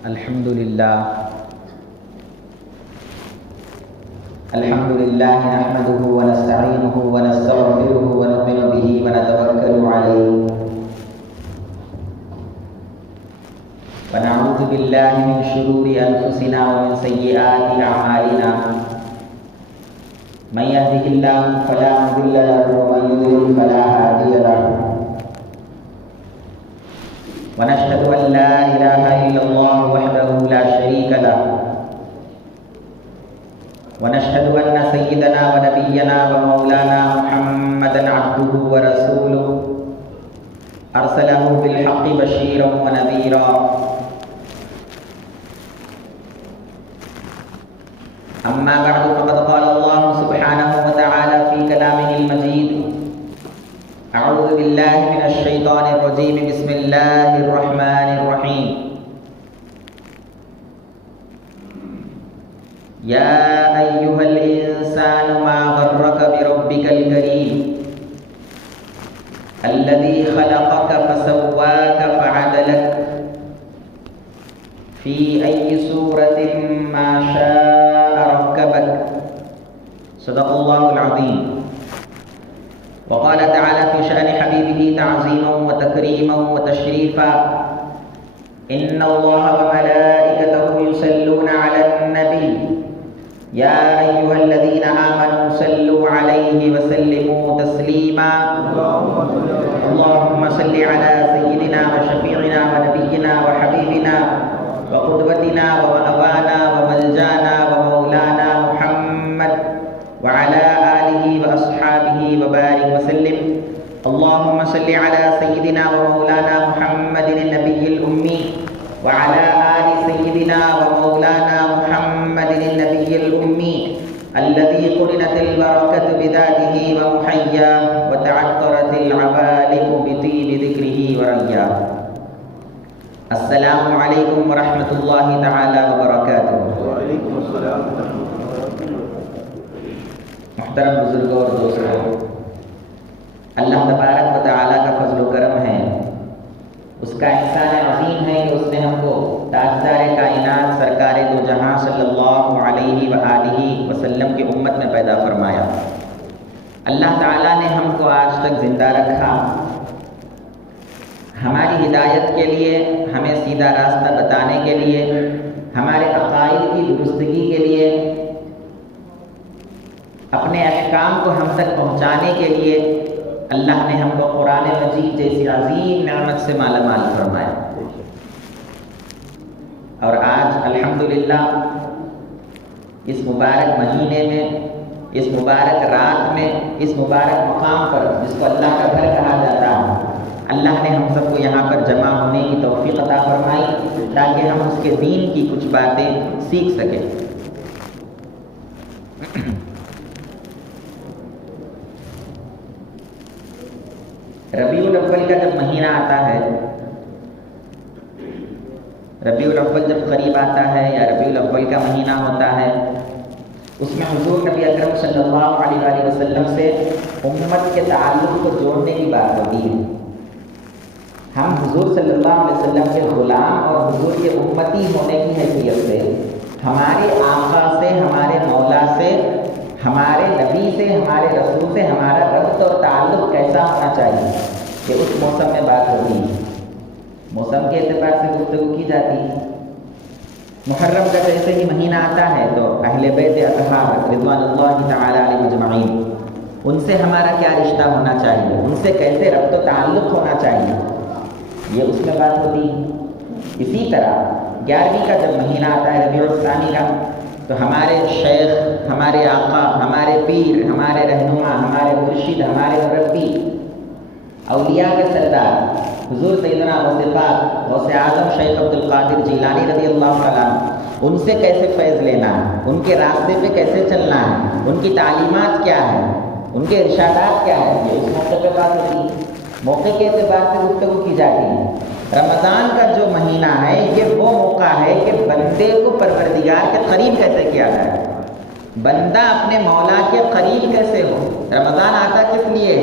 الحمد لله نحمده ونستعينه ونستغفره ونؤمن به ونتوكل عليه ونعوذ بالله من شرور أنفسنا ومن سيئات أعمالنا من يهده الله فلا مضل له ومن يضلل فلا هادي له ونشهد أن لا إله إلا الله وحده لا شريك له ونشهد أن سيدنا ونبينا ومولانا محمدا عبده ورسوله أرسله بالحق بشيرا ونذيرا أما بعد فقد قال الله سبحانه وتعالى في كلامه المجيد أعوذ بالله من الشيطان الرجيم بسم الله الرحمن الرحيم يا أيها الإنسان ما غرك بربك الكريم الذي خلقك فسواك فعدلك في أي سورة ما شاء ركبك صدق الله العظيم. وقال تعالى في شأن حبيبه تعظيما وتكريما وتشريفا إن الله وملائكته يصلون على النبي يا أيها الذين آمنوا صلوا عليه وسلموا تسليما اللهم صل على سيدنا وشفيعنا ونبينا وحبيبنا وقدوتنا ومأوانا وملجانا ومولانا محمد وعلى آله وأصحابه وبارك وسلم اللهم صل على سيدنا ومولانا محمد النبي الأمي وعلى آل سيدنا ومولانا محمد النبي الأمي الذي قرنت البركة بذاته ومحياه وتعطرت العوالم بطيب ذكره ورياه. السلام علیکم ورحمۃ اللہ تعالی وبرکاتہ. وعلیکم السلام ورحمۃ اللہ. محترم بزرگوں اور دوستوں، اللہ تبارک و تعالیٰ کا فضل و کرم ہے، اس کا احسان عظیم ہے کہ اس نے ہم کو تاجدار کائنات سرکار دو جہاں صلی اللہ علیہ وآلہ وسلم کی امت میں پیدا فرمایا. اللہ تعالیٰ نے ہم کو آج تک زندہ رکھا، ہماری ہدایت کے لیے، ہمیں سیدھا راستہ بتانے کے لیے، ہمارے عقائد کی درستگی کے لیے، اپنے احکام کو ہم تک پہنچانے کے لیے اللہ نے ہم کو قرآن مجید جیسی عظیم نعمت سے مالا مال فرمایا. اور آج الحمدللہ اس مبارک مہینے میں، اس مبارک رات میں، اس مبارک مقام پر جس کو اللہ کا گھر کہا جاتا ہے، اللہ نے ہم سب کو یہاں پر جمع ہونے کی توفیق عطا فرمائی تاکہ ہم اس کے دین کی کچھ باتیں سیکھ سکیں. ربیع الاول کا جب مہینہ آتا ہے، ربیع الاول جب قریب آتا ہے یا ربیع الاول کا مہینہ ہوتا ہے، اس میں حضور نبی اکرم صلی اللہ علیہ وآلہ وسلم سے امت کے تعلق کو جوڑنے کی بات ہوتی ہے. ہم حضور صلی اللہ علیہ وسلم کے غلام اور حضور کے امتی ہونے کی حیثیت سے ہمارے آقا سے، ہمارے مولا سے، ہمارے نبی سے، ہمارے رسول سے ہمارا ربط اور تعلق کیسا ہونا چاہیے کہ اس موسم میں بات ہوتی ہے. موسم کے اعتبار سے گفتگو کی جاتی ہے. محرم کا جیسے ہی مہینہ آتا ہے تو اہل بیت اطہار رضوان اللہ تعالی علیہم اجمعین، ان سے ہمارا کیا رشتہ ہونا چاہیے، ان سے کیسے ربط و تعلق ہونا چاہیے، یہ اس میں بات ہوتی ہے. اسی طرح 11ویں کا جب مہینہ آتا ہے ربیع الثانی کا، تو ہمارے شیخ، ہمارے آقا، ہمارے پیر، ہمارے رہنما، ہمارے مرشد، ہمارے مربی، اولیاء کے سردار حضور سیدنا غوث پاک غوث اعظم شیخ عبد القادر جیلانی رضی اللہ تعالیٰ عنہ، ان سے کیسے فیض لینا ہے، ان کے راستے پہ کیسے چلنا ہے، ان کی تعلیمات کیا ہے، ان کے ارشادات کیا ہے، یہ اس موقع پہ بات ہوتی ہے. موقع کے اعتبار سے گفتگو کی جاتی ہے. رمضان کا جو مہینہ ہے یہ وہ موقع ہے کہ بندے کو پروردگار کے قریب کیسے کیا جائے، بندہ اپنے مولا کے قریب کیسے ہو. رمضان آتا کس لیے؟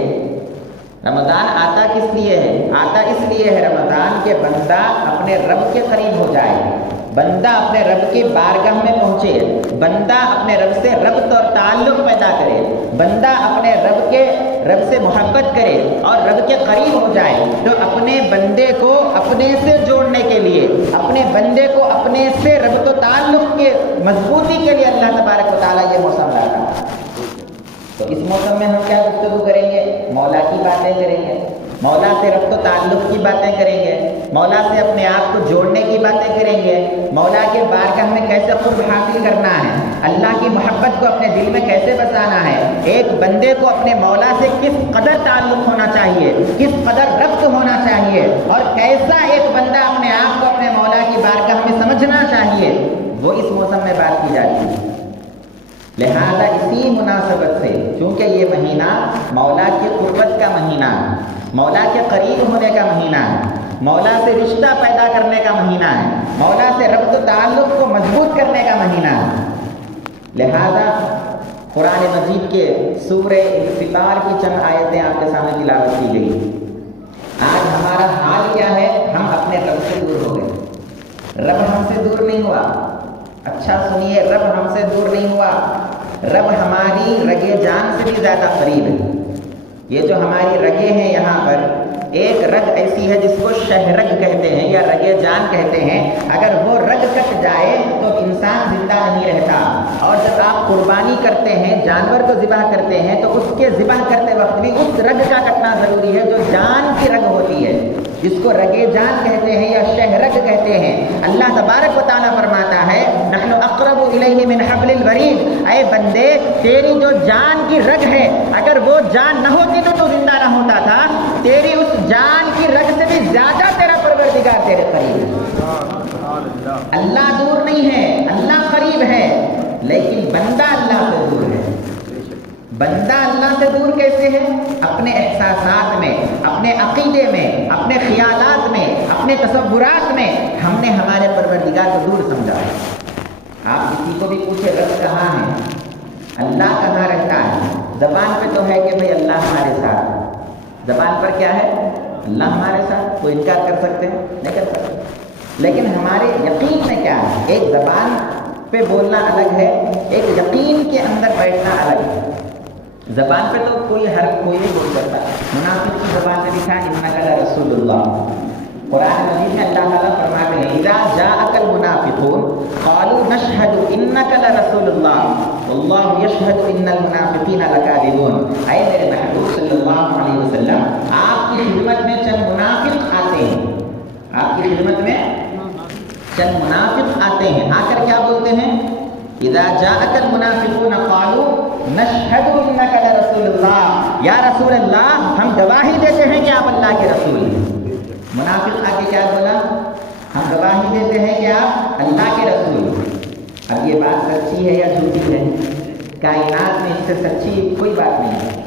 رمضان آتا کس لیے ہے؟ آتا اس لیے ہے رمضان کہ بندہ اپنے رب کے قریب ہو جائے، بندہ اپنے رب کی بارگاہ میں پہنچے، بندہ اپنے رب سے ربط اور تعلق پیدا کرے، بندہ اپنے رب سے محبت کرے اور رب کے قریب ہو جائے۔ تو اپنے بندے کو اپنے سے جوڑنے کے لیے، اپنے بندے کو اپنے سے ربط و تعلق کے مضبوطی کے لیے اللہ تبارک و تعالیٰ یہ موسم لاتا ہے۔ تو اس موسم میں ہم کیا گفتگو کریں گے؟ مولا کی باتیں کریں گے، مولا سے ربط و تعلق کی باتیں کریں گے، مولا سے اپنے آپ کو جوڑنے کی باتیں کریں گے، مولا کے بارگاہ میں کیسے قرب حاصل کرنا ہے، اللہ کی محبت کو اپنے دل میں کیسے بسانا ہے، ایک بندے کو اپنے مولا سے کس قدر تعلق ہونا چاہیے، کس قدر ربط ہونا چاہیے، اور کیسا ایک بندہ اپنے آپ کو اپنے مولا کی بارگاہ میں سمجھنا چاہیے، وہ اس موسم میں بات کی جاتی ہے۔ لہذا اسی مناسبت سے، چونکہ یہ مہینہ مولا کی قربت کا مہینہ، مولا کے قریب ہونے کا مہینہ ہے، مولا سے رشتہ پیدا کرنے کا مہینہ ہے، مولا سے ربط و تعلق کو مضبوط کرنے کا مہینہ ہے، لہذا قرآن مجید کے سورہ انفطار کی چند آیتیں آپ کے سامنے تلاوت کی گئی۔ آج ہمارا حال کیا ہے؟ ہم اپنے رب سے دور ہو گئے۔ رب ہم سے دور نہیں ہوا، اچھا سنیے، رب ہم سے دور نہیں ہوا، رب ہماری رگے جان سے بھی زیادہ قریب ہے۔ یہ جو ہماری رگیں ہیں یہاں پر، ایک رگ ایسی ہے جس کو شہرگ کہتے ہیں یا رگے جان کہتے ہیں، اگر وہ رگ کٹ جائے تو انسان زندہ نہیں رہتا۔ اور جب آپ قربانی کرتے ہیں، جانور کو ذبح کرتے ہیں، تو اس کے ذبح کرتے وقت بھی اس رگ کا کٹنا ضروری ہے جو جان کی رگ ہوتی ہے، جس کو رگے جان کہتے ہیں یا شہرگ کہتے ہیں۔ اللہ تبارک و تعالیٰ فرماتا ہے نحن اقرب الیہ من حبل الورید، اے بندے تیری جو جان کی رگ ہے، اگر وہ جان نہ ہوتی تو تو زندہ نہ ہوتا تھا، تیری اس جان کی رگ سے بھی زیادہ تیرا پروردگار تیرے قریب ہے۔ اللہ دور نہیں ہے، اللہ قریب ہے، لیکن بندہ اللہ سے دور ہے۔ بندہ اللہ سے دور کیسے ہے؟ اپنے احساسات میں، اپنے عقیدے میں، اپنے خیالات میں، اپنے تصورات میں ہم نے ہمارے پروردگار کو دور سمجھا ہے۔ آپ کسی کو بھی پوچھے رب کہاں ہے، اللہ کہاں رہتا ہے، زبان پہ تو ہے کہ بھئی اللہ ہمارے ساتھ، زبان پر کیا ہے؟ اللہ ہمارے ساتھ، کوئی انکار کر سکتے ہیں؟ نہیں کر سکتے، لیکن ہمارے یقین میں کیا ہے؟ ایک زبان پہ بولنا الگ ہے، ایک یقین کے اندر بیٹھنا الگ ہے۔ زبان پہ تو کوئی نہیں بول سکتا، منافق کی زبان سے لکھا انک لرسول اللہ۔ قرآن مجید میں اللہ تعالیٰ فرماتے ہیں اذا جاءک المنافقون قالوا نشہد انک لرسول اللہ واللہ یشہد ان المنافقین لکاذبون۔ اے میرے محبوب صلی اللہ علیہ وسلم، آپ کی خدمت میں چند منافق آتے ہیں، آپ کی خدمت میں چند منافق آتے ہیں، آ کر کیا بولتے ہیں؟ اذا جاءک المنافقون قالوا نشہد انک لرسول اللہ، یا رسول اللہ ہم گواہی دیتے ہیں کہ آپ اللہ کے رسول ہیں۔ منافق آ کے کیا بولا؟ ہم گواہی دیتے ہیں کہ آپ اللہ کے رسول ہیں۔ اب یہ بات سچی ہے یا جھوٹی ہے؟ کائنات میں اس سے سچی کوئی بات نہیں ہے،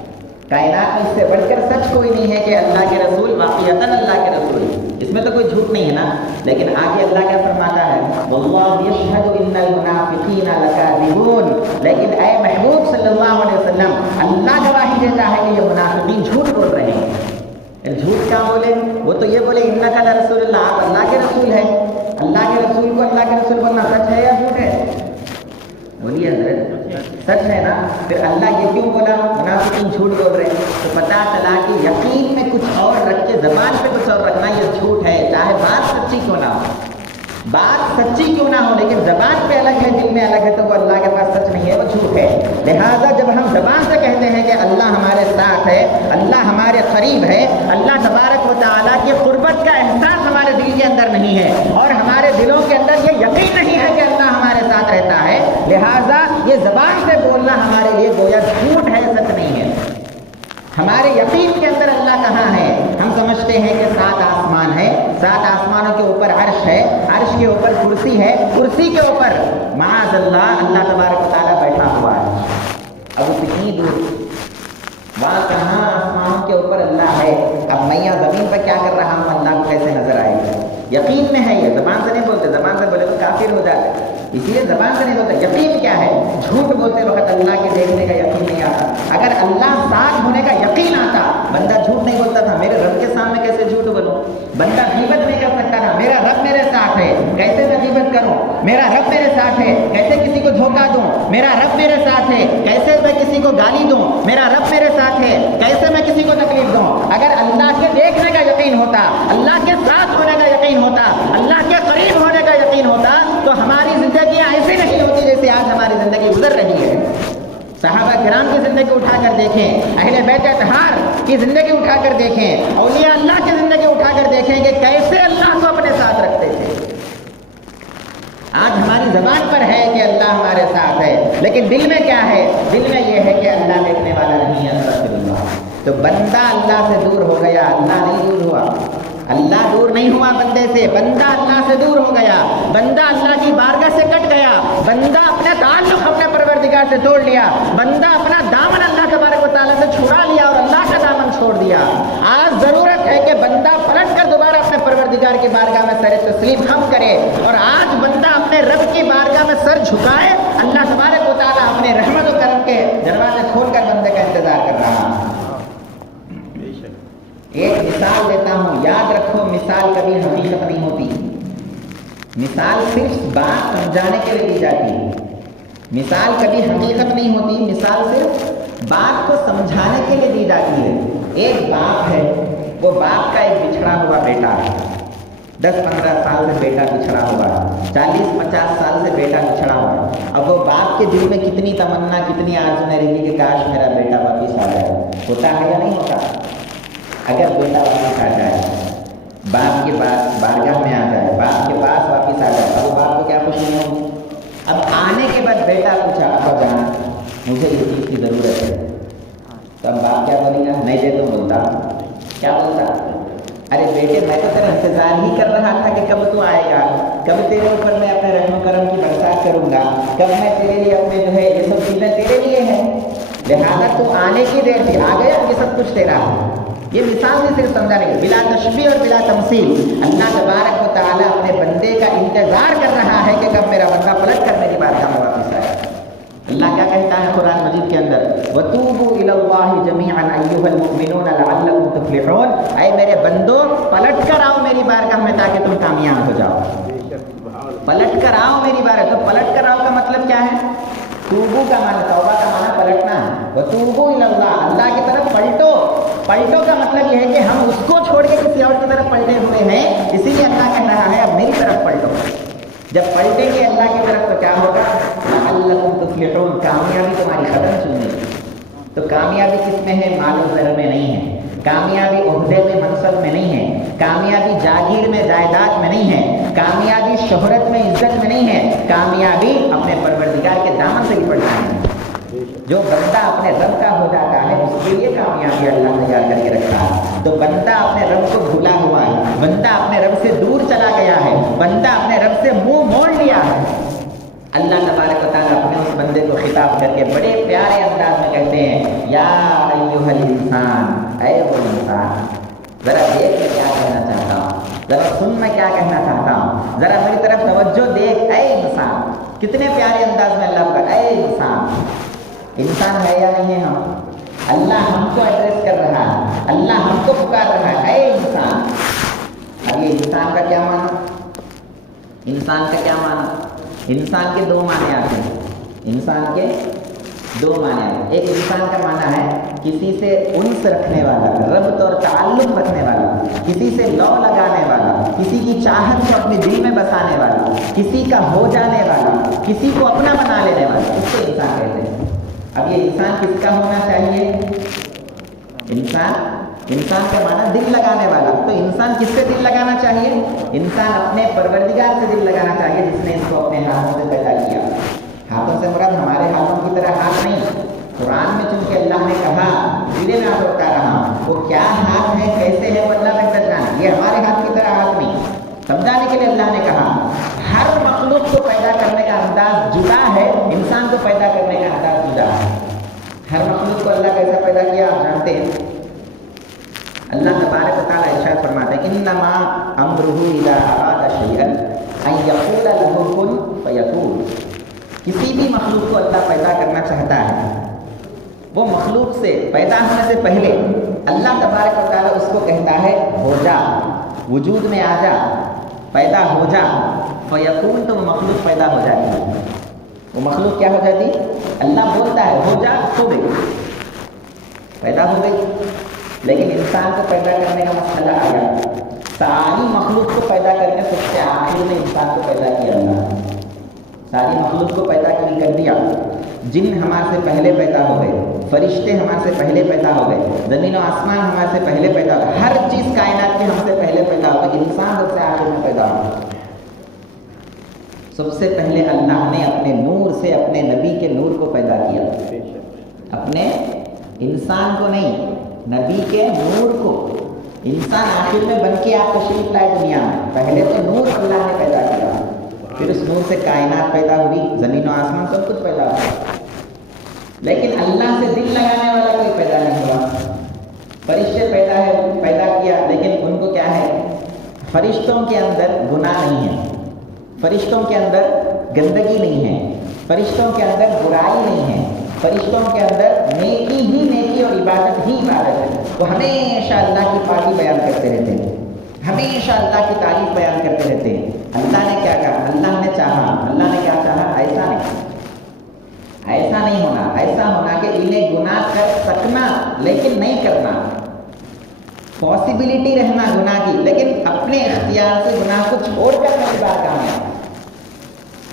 کائنات میں اس سے بڑھ کر سچ کوئی نہیں ہے کہ اللہ کے رسول واقعتاً اللہ کے رسول ہیں، اس میں تو کوئی جھوٹ نہیں ہے نا۔ لیکن آگے اللہ کیا فرماتا ہے؟ واللہ یشہد ان المنافقین لکاذبون، لیکن اے محبوب صلی اللہ علیہ وسلم اللہ گواہی دیتا ہے کہ یہ منافقین جھوٹ بول رہے ہیں۔ جھوٹ کیا بولے؟ وہ تو یہ بولے انک لرسول اللہ، آپ اللہ کے رسول ہیں، اللہ کے رسول کو اللہ کے رسول بولنا سچ ہے یا جھوٹ ہے؟ بولیے حضرت، سچ ہے نا؟ پھر اللہ یہ کیوں بولا منافقین جھوٹ بول رہے ہیں؟ تو پتہ چلا کہ یقین میں کچھ اور رکھ کے زبان پہ کچھ اور رکھنا یہ جھوٹ ہے، چاہے بات سچی کیوں نہ ہو، بات سچی کیوں نہ ہو، لیکن زبان پہ الگ ہے دل میں الگ ہے تو وہ اللہ کے پاس سچ نہیں ہے، وہ جھوٹ ہے۔ لہٰذا جب ہم زبان سے کہتے ہیں کہ اللہ ہمارے ساتھ ہے، اللہ ہمارے قریب ہے، اللہ تبارک و تعالیٰ کی قربت کا احساس ہمارے دل کے اندر نہیں ہے، اور ہمارے دلوں کے اندر یہ یقین نہیں ہے کہ اللہ ہمارے ساتھ رہتا ہے، لہٰذا یہ زبان سے بولنا ہمارے لیے گویا جھوٹ ہے، سچ نہیں ہے۔ ہمارے یقین کے اندر اللہ کہاں ہے؟ ہم سمجھتے ہیں کہ 7 آسمان ہے، 7 آسمانوں کے اوپر عرش ہے، عرش کے اوپر کرسی ہے، کرسی کے اوپر معاذ اللہ اللہ تبارک و تعالیٰ بیٹھا ہوا ہے۔ اب وہ کتنی دور، وہاں کہاں آسمانوں کے اوپر اللہ ہے؟ اب میں یہاں زمین پر کیا کر رہا ہوں، اللہ کو کیسے نظر آئے گا؟ یقین میں ہے یہ، زبان سے نہیں بولتے، زبان سے بولے تو کافر ہو جاتے، اس لیے زبان سے نہیں بولتے۔ یقین کیا ہے؟ جھوٹ بولتے وقت اللہ کے دیکھنے کا یقین نہیں آتا۔ اگر اللہ ساتھ ہونے کا یقین آتا، بندہ جھوٹ نہیں بولتا تھا، میرے رب کے سامنے کیسے جھوٹ بولوں؟ بندہ غیبت نہیں کر سکتا تھا، میرا رب میرے ساتھ ہے کیسے میں غیبت کروں؟ میرا رب میرے ساتھ ہے کیسے کسی کو دھوکہ دوں؟ میرا رب میرے ساتھ ہے کیسے میں کسی کو گالی دوں؟ میرا رب میرے ساتھ ہے کیسے میں کسی کو تکلیف دوں؟ اگر اللہ کے دیکھنے کا یقین ہوتا، اللہ کے ساتھ ہونے کا یقین ہوتا، اللہ کے قریب ہونے کا یقین ہوتا، تو ہماری زندگیاں ایسی نہیں ہوتی جیسے آج ہماری زندگی گزر رہی ہے۔ صحابہ کرام کی زندگی اٹھا کر دیکھیں، اہل بیت اطہار کی زندگی اٹھا کر دیکھیں، اولیاء اللہ کی زندگی اٹھا کر دیکھیں کہ کیسے اللہ کو اپنے ساتھ رکھتے تھے۔ آج ہماری زبان پر ہے کہ اللہ ہمارے ساتھ ہے، لیکن دل میں کیا ہے؟ دل میں یہ ہے کہ اللہ دیکھنے والا نہیں ہے، استغفر اللہ۔ تو بندہ اللہ سے دور ہو گیا، اللہ نہیں دور ہوا۔ اللہ دور نہیں ہوا بندے سے، بندہ اللہ سے دور ہو گیا، بندہ اللہ کی بارگاہ سے کٹ گیا، بندہ اپنا تعلق اپنے پروردگار سے توڑ لیا، بندہ اپنا دامن اللہ تبارک و تعالیٰ سے چھڑا لیا اور اللہ کا دامن چھوڑ دیا۔ آج ضرورت ہے کہ بندہ پلٹ کر دوبارہ اپنے پروردگار کی بارگاہ میں سر تسلیم خم کرے، اور آج بندہ اپنے رب کی بارگاہ میں سر جھکائے۔ اللہ تبارک و تعالیٰ اپنے رحمت و کرم کے دروازے کھول کر بندے کا انتظار کر رہا ہے۔ ایک مثال دیتا ہوں، یاد رکھو، مثال کبھی حقیقت نہیں ہوتی۔ مثال صرف بات سمجھانے کے لیے دی جاتی ہے، مثال کبھی حقیقت نہیں ہوتی، مثال صرف بات کو سمجھانے کے لیے دی جاتی ہے۔ ایک باپ ہے، وہ باپ کا ایک بچھڑا ہوا بیٹا ہے، 10-15 سال سے بیٹا بچھڑا ہوا ہے، 40-50 سال سے بیٹا بچھڑا ہوا ہے۔ اب وہ باپ کے دل میں کتنی تمنا، کتنی آرزو رہی کہ کاش میرا بیٹا واپس آ جائے۔ ہوتا ہے یا نہیں ہوتا؟ اگر بیٹا واپس آ جائے، باپ کے پاس بارگاہ میں آ جائے، باپ کے پاس واپس آ جائے، اب باپ کو کیا خوشی نہیں ہوگی؟ اب آنے کے بعد بیٹا پوچھا، ابا جان مجھے اس چیز کی ضرورت ہے، تو اب باپ کیا بولے گا؟ نہیں دے تو بولتا، کیا بولتا؟ ارے بیٹے میں تو تیرا انتظار ہی کر رہا تھا کہ کب تو آئے گا، کب تیرے اوپر میں اپنے رحم و کرم کی برسات کروں گا، کب میں تیرے لیے اپنے جو ہے یہ سب چیزیں تیرے لیے ہیں، لہٰذا تو آنے کی دیر تھی، آ گیا، یہ سب کچھ تیرا ہے۔ یہ مثال نہیں صرف سمجھانے کے، بلا تشبیہ اور بلا تمثیل اللہ تبارک و تعالیٰ اپنے بندے کا انتظار کر رہا ہے کہ کب میرا بندہ پلٹ کر میری بارگاہ میں واپس آئے۔ اللہ کیا کہتا ہے قرآن مجید کے اندر؟ وَتُوبُوا إِلَى اللَّهِ جَمِيعًا أَيُّهَا الْمُؤْمِنُونَ لَعَلَّكُمْ تُفْلِحُونَ، اے میرے بندو پلٹ کر آؤ میری بارگاہ میں تاکہ تم کامیاب ہو جاؤ۔ پلٹ کر آؤ میری بارگاہ، تو پلٹ کر آؤ کا مطلب کیا ہے؟ توبو کا معنی، توبہ کا معنی پلٹنا ہے۔ وَتُوبُوا إِلَى اللَّهِ، اللہ کی طرف پلٹو۔ پلٹو کا مطلب یہ ہے کہ ہم اس کو چھوڑ کے کسی اور کی طرف پلٹے ہوئے ہیں، اسی لیے اللہ کہہ رہا ہے اب میری طرف پلٹو۔ جب پلٹیں گے اللہ کی طرف تو کیا ہوگا؟ لعلکم تفلحون، کامیابی تمہاری قدم چومے گی۔ تو کامیابی کس میں ہے؟ مال و زر میں نہیں ہے، کامیابی عہدے میں منصب میں نہیں ہے، کامیابی جاگیر میں جائیداد میں نہیں ہے، کامیابی شہرت میں عزت میں نہیں ہے، کامیابی اپنے پروردگار کے دامن سے لپٹ جانا ہے۔ جو بندہ اپنے رب کا ہو جاتا ہے اس کے لیے کامیابی اللہ تیار کر کے رکھا ہے۔ تو بندہ اپنے رب کو بھولا ہوا ہے، بندہ اپنے رب سے دور چلا گیا ہے، بندہ اپنے رب سے منہ موڑ لیا ہے۔ اللہ تبارک و تعالیٰ اپنے اس بندے کو خطاب کر کے بڑے پیارے انداز میں کہتے ہیں، یا ایھا الانسان، اے وہ انسان، ذرا دیکھ میں کیا کہنا چاہتا ہوں، ذرا سن میں کیا کہنا چاہتا ہوں، ذرا میری طرف توجہ دیکھ، اے انسان۔ کتنے پیارے انداز میں اللہ کا، اے انسان۔ انسان ہے یا نہیں ہے ہم؟ اللہ ہم کو ایڈریس کر رہا ہے، اللہ ہم کو پکار رہا ہے، اے انسان۔ اب یہ انسان کا کیا معنی؟ انسان کا کیا معنی؟ انسان کے دو معنی آتے ہیں، انسان کے دو معنی آتے ہیں۔ ایک انسان کا معنی ہے کسی سے انس رکھنے والا، ربط اور تعلق رکھنے والا، کسی سے لو لگانے والا، کسی کی چاہت کو اپنے دل میں بسانے والا، کسی کا ہو جانے والا، کسی کو اپنا بنا لینے والا، اس کو انسان کہتے ہیں۔ اب یہ انسان کس کا ہونا چاہیے؟ انسان کا معنی دل لگانے والا۔ تو انسان کس سے دل لگانا چاہیے؟ انسان اپنے پروردگار سے دل لگانا چاہیے جس نے اس کو اپنے ہاتھوں سے پیدا کیا۔ ہاتھوں سے مراد ہمارے ہاتھوں کی طرح ہاتھ نہیں، قرآن میں چونکہ اللہ نے کہا، دل میں آپ بتا رہا ہوں، وہ کیا ہاتھ ہے، کیسے ہے، وہ اللہ تک جانا، یہ ہمارے ہاتھ کی طرح ہاتھ نہیں۔ سمجھانے کے لیے اللہ نے کہا ہر مخلوق کو پیدا کرنے کا انداز جدا ہے، انسان کو پیدا کرنے کا انداز جدا ہے۔ ہر مخلوق کو اللہ کیسا پیدا کیا آپ جانتے ہیں؟ اللہ تبارک و تعالیٰ ارشاد فرماتا ہے کہ انما امرہ اذا اراد شیئا ان یقول له کن فیکون. کسی بھی مخلوق کو اللہ پیدا کرنا چاہتا ہے، وہ مخلوق سے پیدا ہونے سے پہلے اللہ تبارک و تعالیٰ اس کو کہتا ہے ہو جا، وجود میں آ جا، پیدا ہو جا، فیکون، تو وہ مخلوق پیدا ہو جاتی ہے. وہ مخلوق کیا ہو جاتی؟ اللہ بولتا ہے ہو جا، ہو گئی، پیدا ہو گئی. لیکن انسان کو پیدا کرنے کا مسئلہ آیا. ساری مخلوق کو پیدا کرنے سب سے آخر میں انسان کو پیدا کیا اللہ. ساری مخلوق کو پیدا کر دیا. جن ہمارے سے پہلے پیدا ہو گئے، فرشتے ہمارے سے پہلے پیدا ہو گئے، زمین و آسمان ہمارے سے پہلے پیدا ہو گئے، ہر چیز کائنات کے ہم سے پہلے پیدا ہو گئی. انسان سب سے آخر میں پیدا ہو گیا. سب سے پہلے اللہ نے اپنے نور سے اپنے نبی کے نور کو پیدا کیا. اپنے انسان کو نہیں، نبی کے نور کو. انسان آخر میں بن کے آپ تشریف لائے دنیا میں. پہلے تو نور اللہ نے پیدا کیا، پھر اس نور سے کائنات پیدا ہوئی، زمین و آسمان سب کچھ پیدا ہوا. لیکن اللہ سے دل لگانے والا کوئی پیدا نہیں ہوا. فرشتے پیدا کیا، لیکن ان کو کیا ہے؟ فرشتوں کے اندر گناہ نہیں ہے، فرشتوں کے اندر گندگی نہیں ہے، فرشتوں کے اندر برائی نہیں ہے، فرشتوں کے اندر نیکی ہی نیکی اور عبادت ہی عبادت ہے. وہ ہمیشہ اللہ کی پاکی بیان کرتے رہتے ہیں، ہمیشہ اللہ کی تعریف بیان کرتے رہتے ہیں. اللہ نے کیا کہا؟ اللہ نے چاہا. اللہ نے کیا چاہا؟ ایسا نہیں ہونا. ایسا ہونا کہ انہیں گناہ کر سکنا لیکن نہیں کرنا، پاسبلٹی رہنا گناہ کی، لیکن اپنے اختیار سے گناہ کو چھوڑ کر میری بات کام ہے.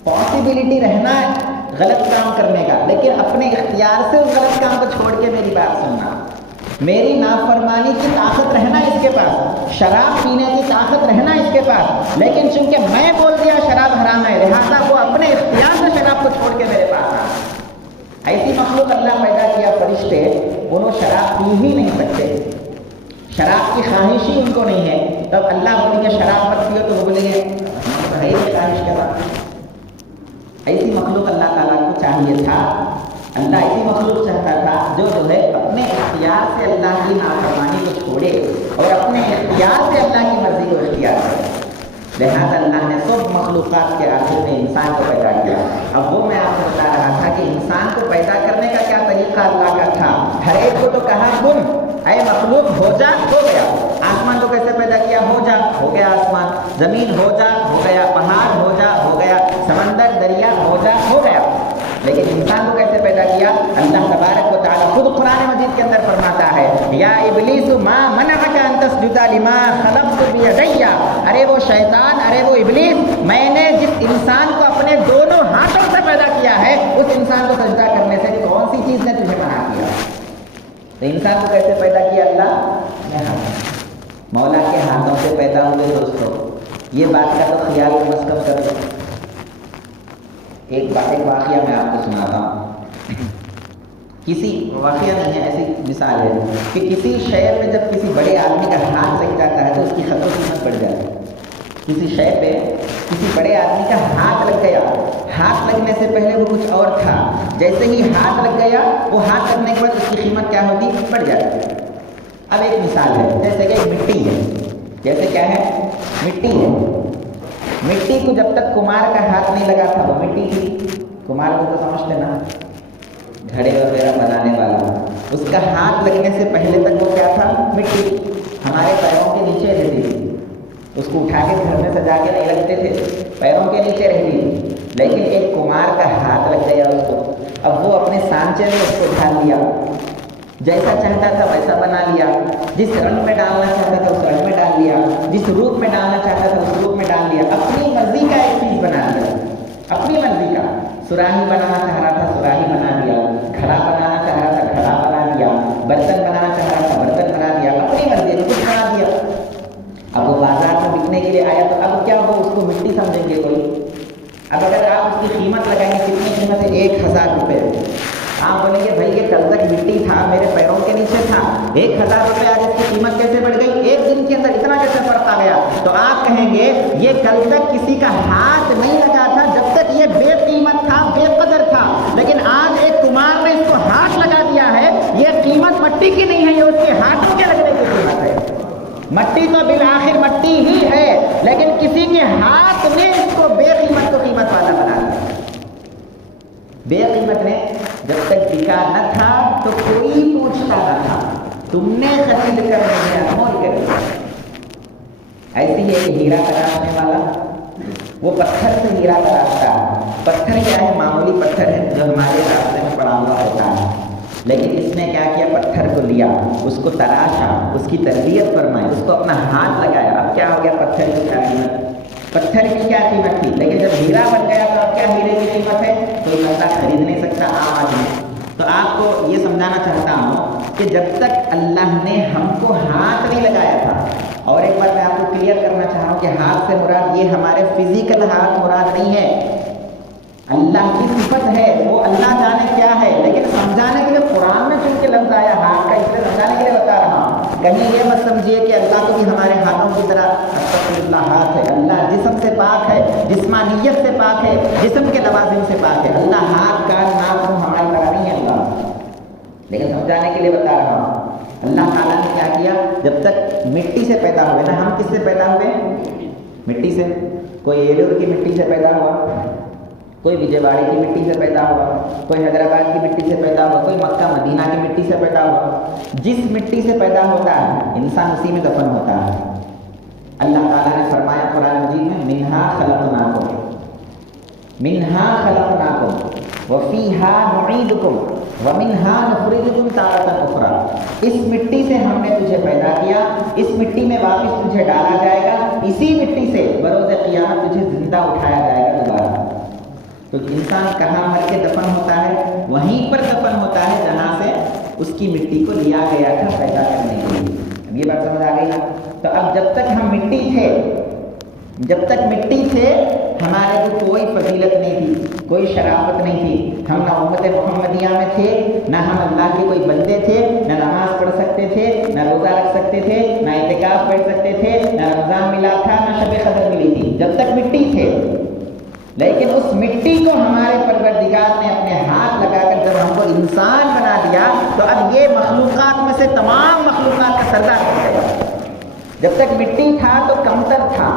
پاسبلٹی رہنا غلط کام کرنے کا، لیکن اپنے اختیار سے اس غلط کام کو چھوڑ کے میری بات سننا. میری نافرمانی کی طاقت رہنا اس کے پاس، شراب پینے کی طاقت رہنا اس کے پاس، لیکن چونکہ میں بول دیا شراب حرام ہے، لہٰذا وہ اپنے اختیار سے شراب کو چھوڑ کے میرے پاس آ. ایسی مخلوق اللہ پیدا کیا. فرشتے انہوں شراب پی ہی نہیں سکتے، شراب کی خواہش ہی ان کو نہیں ہے. تب اللہ بولیں گے شراب مت پیو، تو وہ بولیں گے خواہش کرا. ایسی مخلوق اللہ تعالیٰ کو چاہیے تھا. اللہ ایسی مخلوق چاہتا تھا جو ہے اپنے اختیار سے اللہ کی نافرمانی کو چھوڑے اور اپنے اختیار سے اللہ کی مرضی کو اختیار کرے. لہٰذا اللہ نے سب مخلوقات کے آخر میں انسان کو پیدا کیا. اب وہ میں آپ کو بتا رہا تھا کہ انسان کو پیدا کرنے کا کیا طریقہ اللہ کا تھا. ہر ایک کو تو کہا کن، اے مخلوق ہو جا، ہو گیا. آسمان کو کیسے پیدا کیا؟ ہو جا، ہو گیا آسمان. زمین ہو جا، ہو گیا. پہاڑ ہو جا، ہو گیا. سمندر دریا ہو جا، ہو گیا. لیکن انسان کو کیسے پیدا کیا؟ اللہ تبارک و تعالیٰ خود قرآن مجید کے اندر فرماتا ہے یا ابلیس ما منعک ان تسجد لما خلقت بیدی. ارے وہ شیطان، ارے وہ ابلیس، میں نے جس انسان کو اپنے دونوں ہاتھوں سے پیدا کیا ہے، اس انسان کو سجدہ کرنے سے کون سی چیز نے تجھے منع کیا؟ تو انسان کو کیسے پیدا کیا اللہ نے؟ مولا کے ہاتھوں سے پیدا ہوئے. دوستوں یہ بات کا تو خیال کم از کم کرو. ایک واقعہ میں آپ کو سناتا ہوں. کسی واقعہ نہیں ہے، ایسی مثال ہے کہ کسی شہر میں جب کسی بڑے آدمی کا ہاتھ لگ جاتا ہے تو اس کی خط و قیمت بڑھ جاتی ہے. کسی شہر پہ کسی بڑے آدمی کا ہاتھ لگ گیا. ہاتھ لگنے سے پہلے وہ کچھ اور تھا، جیسے ہی ہاتھ لگ گیا وہ ہاتھ لگنے کے بعد اس کی قیمت کیا ہوتی؟ بڑھ جاتی ہے. اب ایک مثال ہے، جیسے کہ مٹی ہے. جیسے کیا ہے؟ مٹی ہے. مٹی کو جب تک کمار کا ہاتھ نہیں لگا تھا وہ مٹی تھی. کمار کو تو سمجھ لینا، گھڑے وغیرہ بنانے والا. اس کا ہاتھ لگنے سے پہلے تک وہ کیا تھا؟ مٹی. ہمارے پیروں کے نیچے رہتی تھی. اس کو اٹھا کے گھر میں سجا کے نہیں رکھتے تھے، پیروں کے نیچے رہتی تھی. لیکن ایک کمار کا ہاتھ لگ گیا اس کو. اب وہ اپنے سانچے میں اس کو ڈال لیا، جیسا چاہتا تھا ویسا بنا لیا. جس رنگ میں ڈالنا چاہتا تھا اس رنگ میں ڈال لیا، جس روپ میں ڈالنا چاہتا تھا اس روپ میں ڈال لیا. اپنی مرضی کا ایک چیز بنا لیا، اپنی مرضی کا. سراہی بنانا چاہ رہا تھا سراہی بنا لیا، گھڑا بنانا چاہ رہا تھا گھڑا بنا لیا، برتن بنانا چاہ رہا تھا برتن بنا لیا. اپنی مرضی کچھ بنا دیا. اب وہ بازار میں بکنے کے لیے آیا تو اب کیا وہ اس کو مٹی سمجھیں گے کوئی؟ اب اگر آپ اس کی قیمت لگائیں گے، کتنی قیمت ہے؟ 1000 روپے. آپ بولیں گے بھائی یہ کل تک مٹی تھا، میرے پیروں کے نیچے تھا، 1000 روپے آج اس کی قیمت کیسے بڑھ گئی؟ ایک دن کے اندر اتنا کیسے فرق آ گیا؟ تو آپ کہیں گے یہ کل تک کسی کا ہاتھ نہیں لگا تھا، جب تک یہ بے قیمت تھا، بے قدر تھا. لیکن آج ایک کمار نے اس کو ہاتھ لگا دیا ہے. یہ قیمت مٹی کی نہیں ہے، یہ اس کے ہاتھوں کے لگنے کی قیمت ہے. مٹی تو بالآخر مٹی قیمت نے جب تک بکا نہ تھا تو کوئی پوچھتا نہ تھا، تم نے خرید کر مجھے انمول کر دیا۔ ایسی ہی ایک ہیرا تراشنے والا، وہ پتھر سے ہیرا تراشتا ہے۔ پتھر کیا ہے؟ معمولی پتھر ہے جو ہمارے راستے میں پڑا ہوا ہوتا ہے، لیکن اس نے کیا کیا؟ پتھر کو لیا، اس کو تراشا، اس کی تربیت فرمائی، اس کو اپنا ہاتھ لگایا۔ اب کیا ہو گیا؟ پتھر کی کیا قیمت؟ پتھر کی کیا قیمت تھی، لیکن جب ہیرا بن گیا تو اب کیا ہیرے کی قیمت ہے؟ کوئی بندہ خرید نہیں سکتا، عام آدمی۔ تو آپ کو یہ سمجھانا چاہتا ہوں کہ جب تک اللہ نے ہم کو ہاتھ نہیں لگایا تھا، اور ایک بار میں آپ کو کلیئر کرنا چاہ رہا ہوں کہ ہاتھ سے مراد یہ ہمارے فزیکل ہاتھ مراد نہیں ہے، اللہ کی صفت ہے، وہ اللہ جانے کیا ہے، لیکن سمجھانے کے لیے قرآن میں چونکہ لفظ آیا ہاتھ کا، اس لیے سمجھانے کے لیے بتا رہا ہوں۔ کہیں یہ مت سمجھیے کہ اللہ کو بھی ہمارے ہاتھوں کی طرح استغفراللہ ہاتھ ہے۔ اللہ جسم سے پاک ہے، جسمانیت سے پاک ہے، جسم کے لوازم سے پاک ہے۔ اللہ ہاتھ کا ناک ہماری طرح نہیں ہے اللہ، لیکن سمجھانے کے لیے بتا رہا ہوں۔ اللہ تعالیٰ نے کیا کیا؟ جب تک مٹی سے پیدا ہوئے نا، ہم کس سے پیدا ہوئے؟ مٹی سے۔ کوئی ایلور کی مٹی سے پیدا ہوا، کوئی وجے واڑی کی مٹی سے پیدا ہوا، کوئی حیدرآباد کی مٹی سے پیدا ہوا، کوئی مکہ مدینہ کی مٹی سے پیدا ہوا۔ جس مٹی سے پیدا ہوتا ہے انسان اسی میں دفن ہوتا ہے۔ اللہ تعالیٰ نے فرمایا قرآن مجید میں منہا خلقناکم، منہا خلقناکم وفیہا نعیدکم ومنہا نخرجکم تارۃ اخری۔ اس مٹی سے ہم نے تجھے پیدا کیا، اس مٹی میں واپس تجھے ڈالا جائے گا، اسی مٹی سے بروز قیامت تجھے زندہ اٹھایا جائے گا دوبارہ۔ تو انسان کہاں مر کے دفن ہوتا ہے؟ وہیں پر دفن ہوتا ہے جہاں سے اس کی مٹی کو لیا گیا تھا پیدا کرنے کے لیے۔ اب یہ بات سمجھ آ گئی نا؟ تو اب جب تک ہم مٹی تھے، جب تک مٹی تھے، ہمارے کو کوئی فضیلت نہیں تھی، کوئی شرافت نہیں تھی، ہم نہ امت محمدیہ میں تھے، نہ ہم اللہ کے کوئی بندے تھے، نہ نماز پڑھ سکتے تھے، نہ روزہ رکھ سکتے تھے، نہ اعتکاف پڑھ سکتے تھے، نہ رمضان ملا تھا، نہ شب قدر ملی تھی، جب تک مٹی تھے۔ لیکن اس مٹی کو ہمارے پروردگار نے اپنے ہاتھ لگا کر جب ہم کو انسان بنا دیا تو اب یہ مخلوقات میں سے تمام مخلوقات کا سردار بن گیا۔ جب تک مٹی تھا تو کمتر تھا،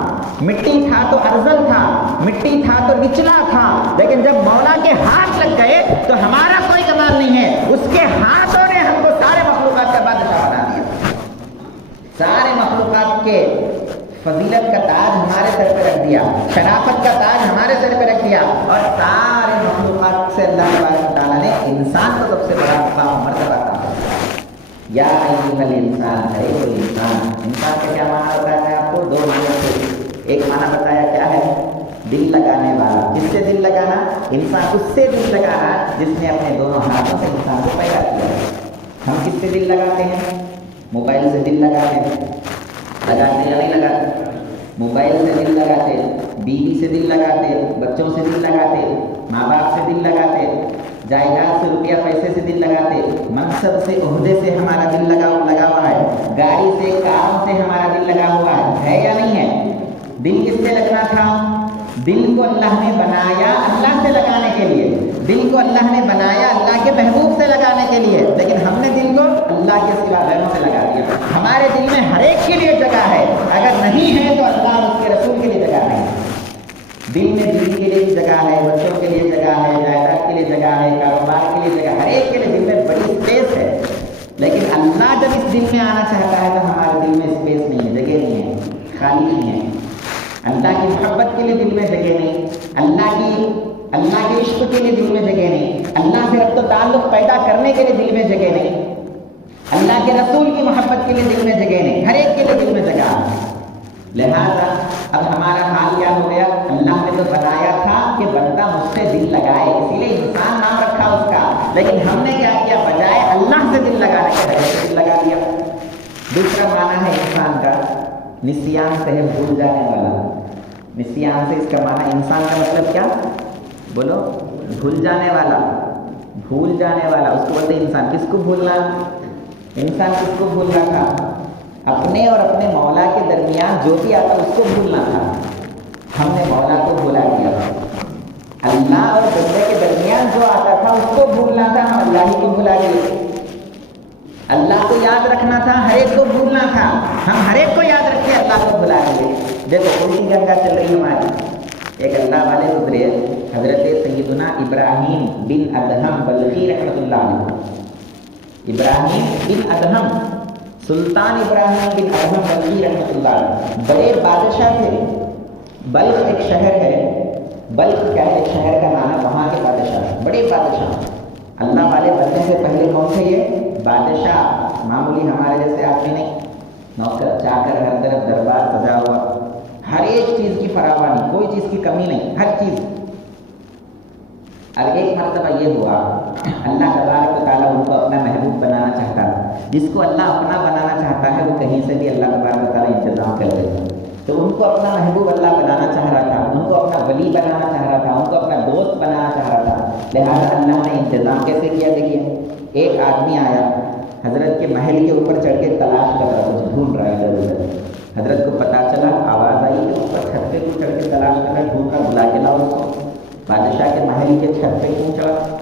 مٹی تھا تو ارذل تھا، مٹی تھا تو نچلا تھا، لیکن جب مولا کے ہاتھ لگ گئے تو ہمارا کوئی کمال نہیں ہے، اس کے ہاتھوں نے ہم کو سارے مخلوقات کا بادشاہ بنا دیا، سارے مخلوقات کے فضیلت کا تاج ہمارے سر پہ رکھ دیا، شرافت کا تاج ہمارے سر پہ رکھ دیا، اور سارے مخلوقات سے اللہ تبارک تعالیٰ نے انسان کو سب سے بڑا مقام مرتبہ عطا کیا۔ یا ایھا الانسان، ہے وہ انسان۔ انسان کا کیا معنی بتایا ہے آپ کو؟ دو معنی تھے۔ ایک معنی بتایا کیا ہے؟ دل لگانے والا۔ کس سے دل لگانا؟ انسان اس سے دل لگانا جس نے اپنے دونوں ہاتھوں سے انسان کو پیدا کیا۔ ہم کس سے دل لگاتے ہیں؟ موبائل سے دل لگاتے ہیں، لگاتے یا نہیں لگاتے؟ موبائل سے دل لگاتے، بیوی سے دل لگاتے، بچوں سے دل لگاتے، ماں باپ سے دل لگاتے، جائیداد سے روپیہ پیسے سے دل لگاتے، منصب سے عہدے سے ہمارا دل لگا ہوا ہے، گاڑی سے کاروں سے ہمارا دل لگا ہوا ہے یا نہیں ہے؟ دل کس سے لگنا تھا؟ دل کو اللہ نے بنایا اللہ سے لگانے کے لیے، دل کو اللہ نے بنایا اللہ کے محبوب سے لگانے کے لیے، لیکن ہم نے دل کو اللہ کے سوا غیروں سے لگا دیا۔ ہمارے دل میں ہر ایک کے لیے جگہ ہے، اگر نہیں ہے تو اللہ اور اس کے رسول کے لیے جگہ نہیں ہے۔ دل میں بیوی کے لیے جگہ ہے، بچوں کے لیے جگہ ہے، جائیداد کے لیے جگہ ہے، کاروبار کے لیے جگہ، ہر ایک کے لیے دل میں بڑی اسپیس ہے، لیکن اللہ جب اس دل میں آنا چاہتا ہے تو ہمارے دل میں اسپیس نہیں ہے، جگہ نہیں ہے، خالی نہیں ہے۔ اللہ کی محبت کے لیے دل میں جگہ نہیں، اللہ کے عشق کے لیے دل میں جگہ نہیں، اللہ سے ربط و تعلق پیدا کرنے کے لیے دل میں جگہ نہیں، اللہ کے رسول کی محبت کے لیے دل میں جگہ نہیں، ہر ایک کے لیے دل میں جگہ ہے۔ لہذا اب ہمارا حال کیا ہو گیا؟ اللہ نے تو بتایا تھا کہ بندہ مجھ سے دل لگائے، اسی لیے انسان نام رکھا اس کا، لیکن ہم نے کیا کیا؟ بجائے اللہ سے دل لگانے کے بجائے دل لگا دیا۔ دوسرا معنی ہے انسان کا نسیان سے ہے بھول جانے والا۔ نسیان سے اس کا معنی انسان کا مطلب کیا؟ بولو، بھول جانے والا، بھول جانے والا، اس کو بولتے ہیں انسان۔ کس کو بھولنا؟ انسان کس کو بھول رہا تھا؟ اپنے اور اپنے مولا کے درمیان جو بھی آتا اس کو بھولنا تھا، ہم نے مولا کو بھلا دیا۔ اللہ اور بندے کے درمیان جو آتا تھا اس کو بھولنا تھا، ہم اللہ ہی کو بھلا گئے۔ اللہ کو یاد رکھنا تھا، ہر ایک کو بھولنا تھا، ہم ہر ایک کو یاد رکھے اللہ کو بھلا گئے۔ دیکھو الٹی گنگا چل رہی ہماری، ایک اللہ والے گزرے حضرت سیدنا ابراہیم بن ادہم بلخی رحمۃ اللہ علیہ. ابراہیم بن ادہم، سلطان ابراہیم بن ادہم بلخی رحمۃ اللہ علیہ بڑے بادشاہ تھے. بلخ ایک شہر ہے، بلخ کیا ہے؟ ایک شہر کا نام ہے، وہاں کے بادشاہ، بڑے بادشاہ. اللہ والے بننے سے پہلے کون تھے یہ؟ بادشاہ. معمولی ہمارے جیسے آدمی نہیں، نوکر چاکر، ہر طرف دربار سجا ہوا، ہر ایک چیز کی فراوانی، کوئی چیز کی کمی نہیں، ہر چیز. اور ایک مرتبہ یہ ہوا، اللہ تبارک و تعالیٰ ان کو اپنا محبوب بنانا چاہتا ہے. جس کو اللہ اپنا بنانا چاہتا ہے وہ کہیں سے بھی اللہ تبارک و تعالیٰ انتظام کر دیتا ہے. تو ان کو اپنا محبوب اللہ بنانا چاہ رہا تھا، ان کو اپنا ولی بنانا چاہ رہا تھا، ان کو اپنا دوست بنانا چاہ رہا تھا. لہٰذا اللہ نے انتظام کیسے کیا؟ دیکھیے، ایک آدمی آیا، حضرت کے محل کے اوپر چڑھ کے تلاش کر رہا، کچھ ڈھونڈ رہا ہے ادھر ادھر. حضرت کو پتہ چلا، آواز آئی کہ اوپر چھت پہ کو چڑھ کے تلاش کر رہا، ڈھونڈ کر بلا کے لاؤ اس کو. بادشاہ کے محل کے چھت پہ کیوں چڑھا؟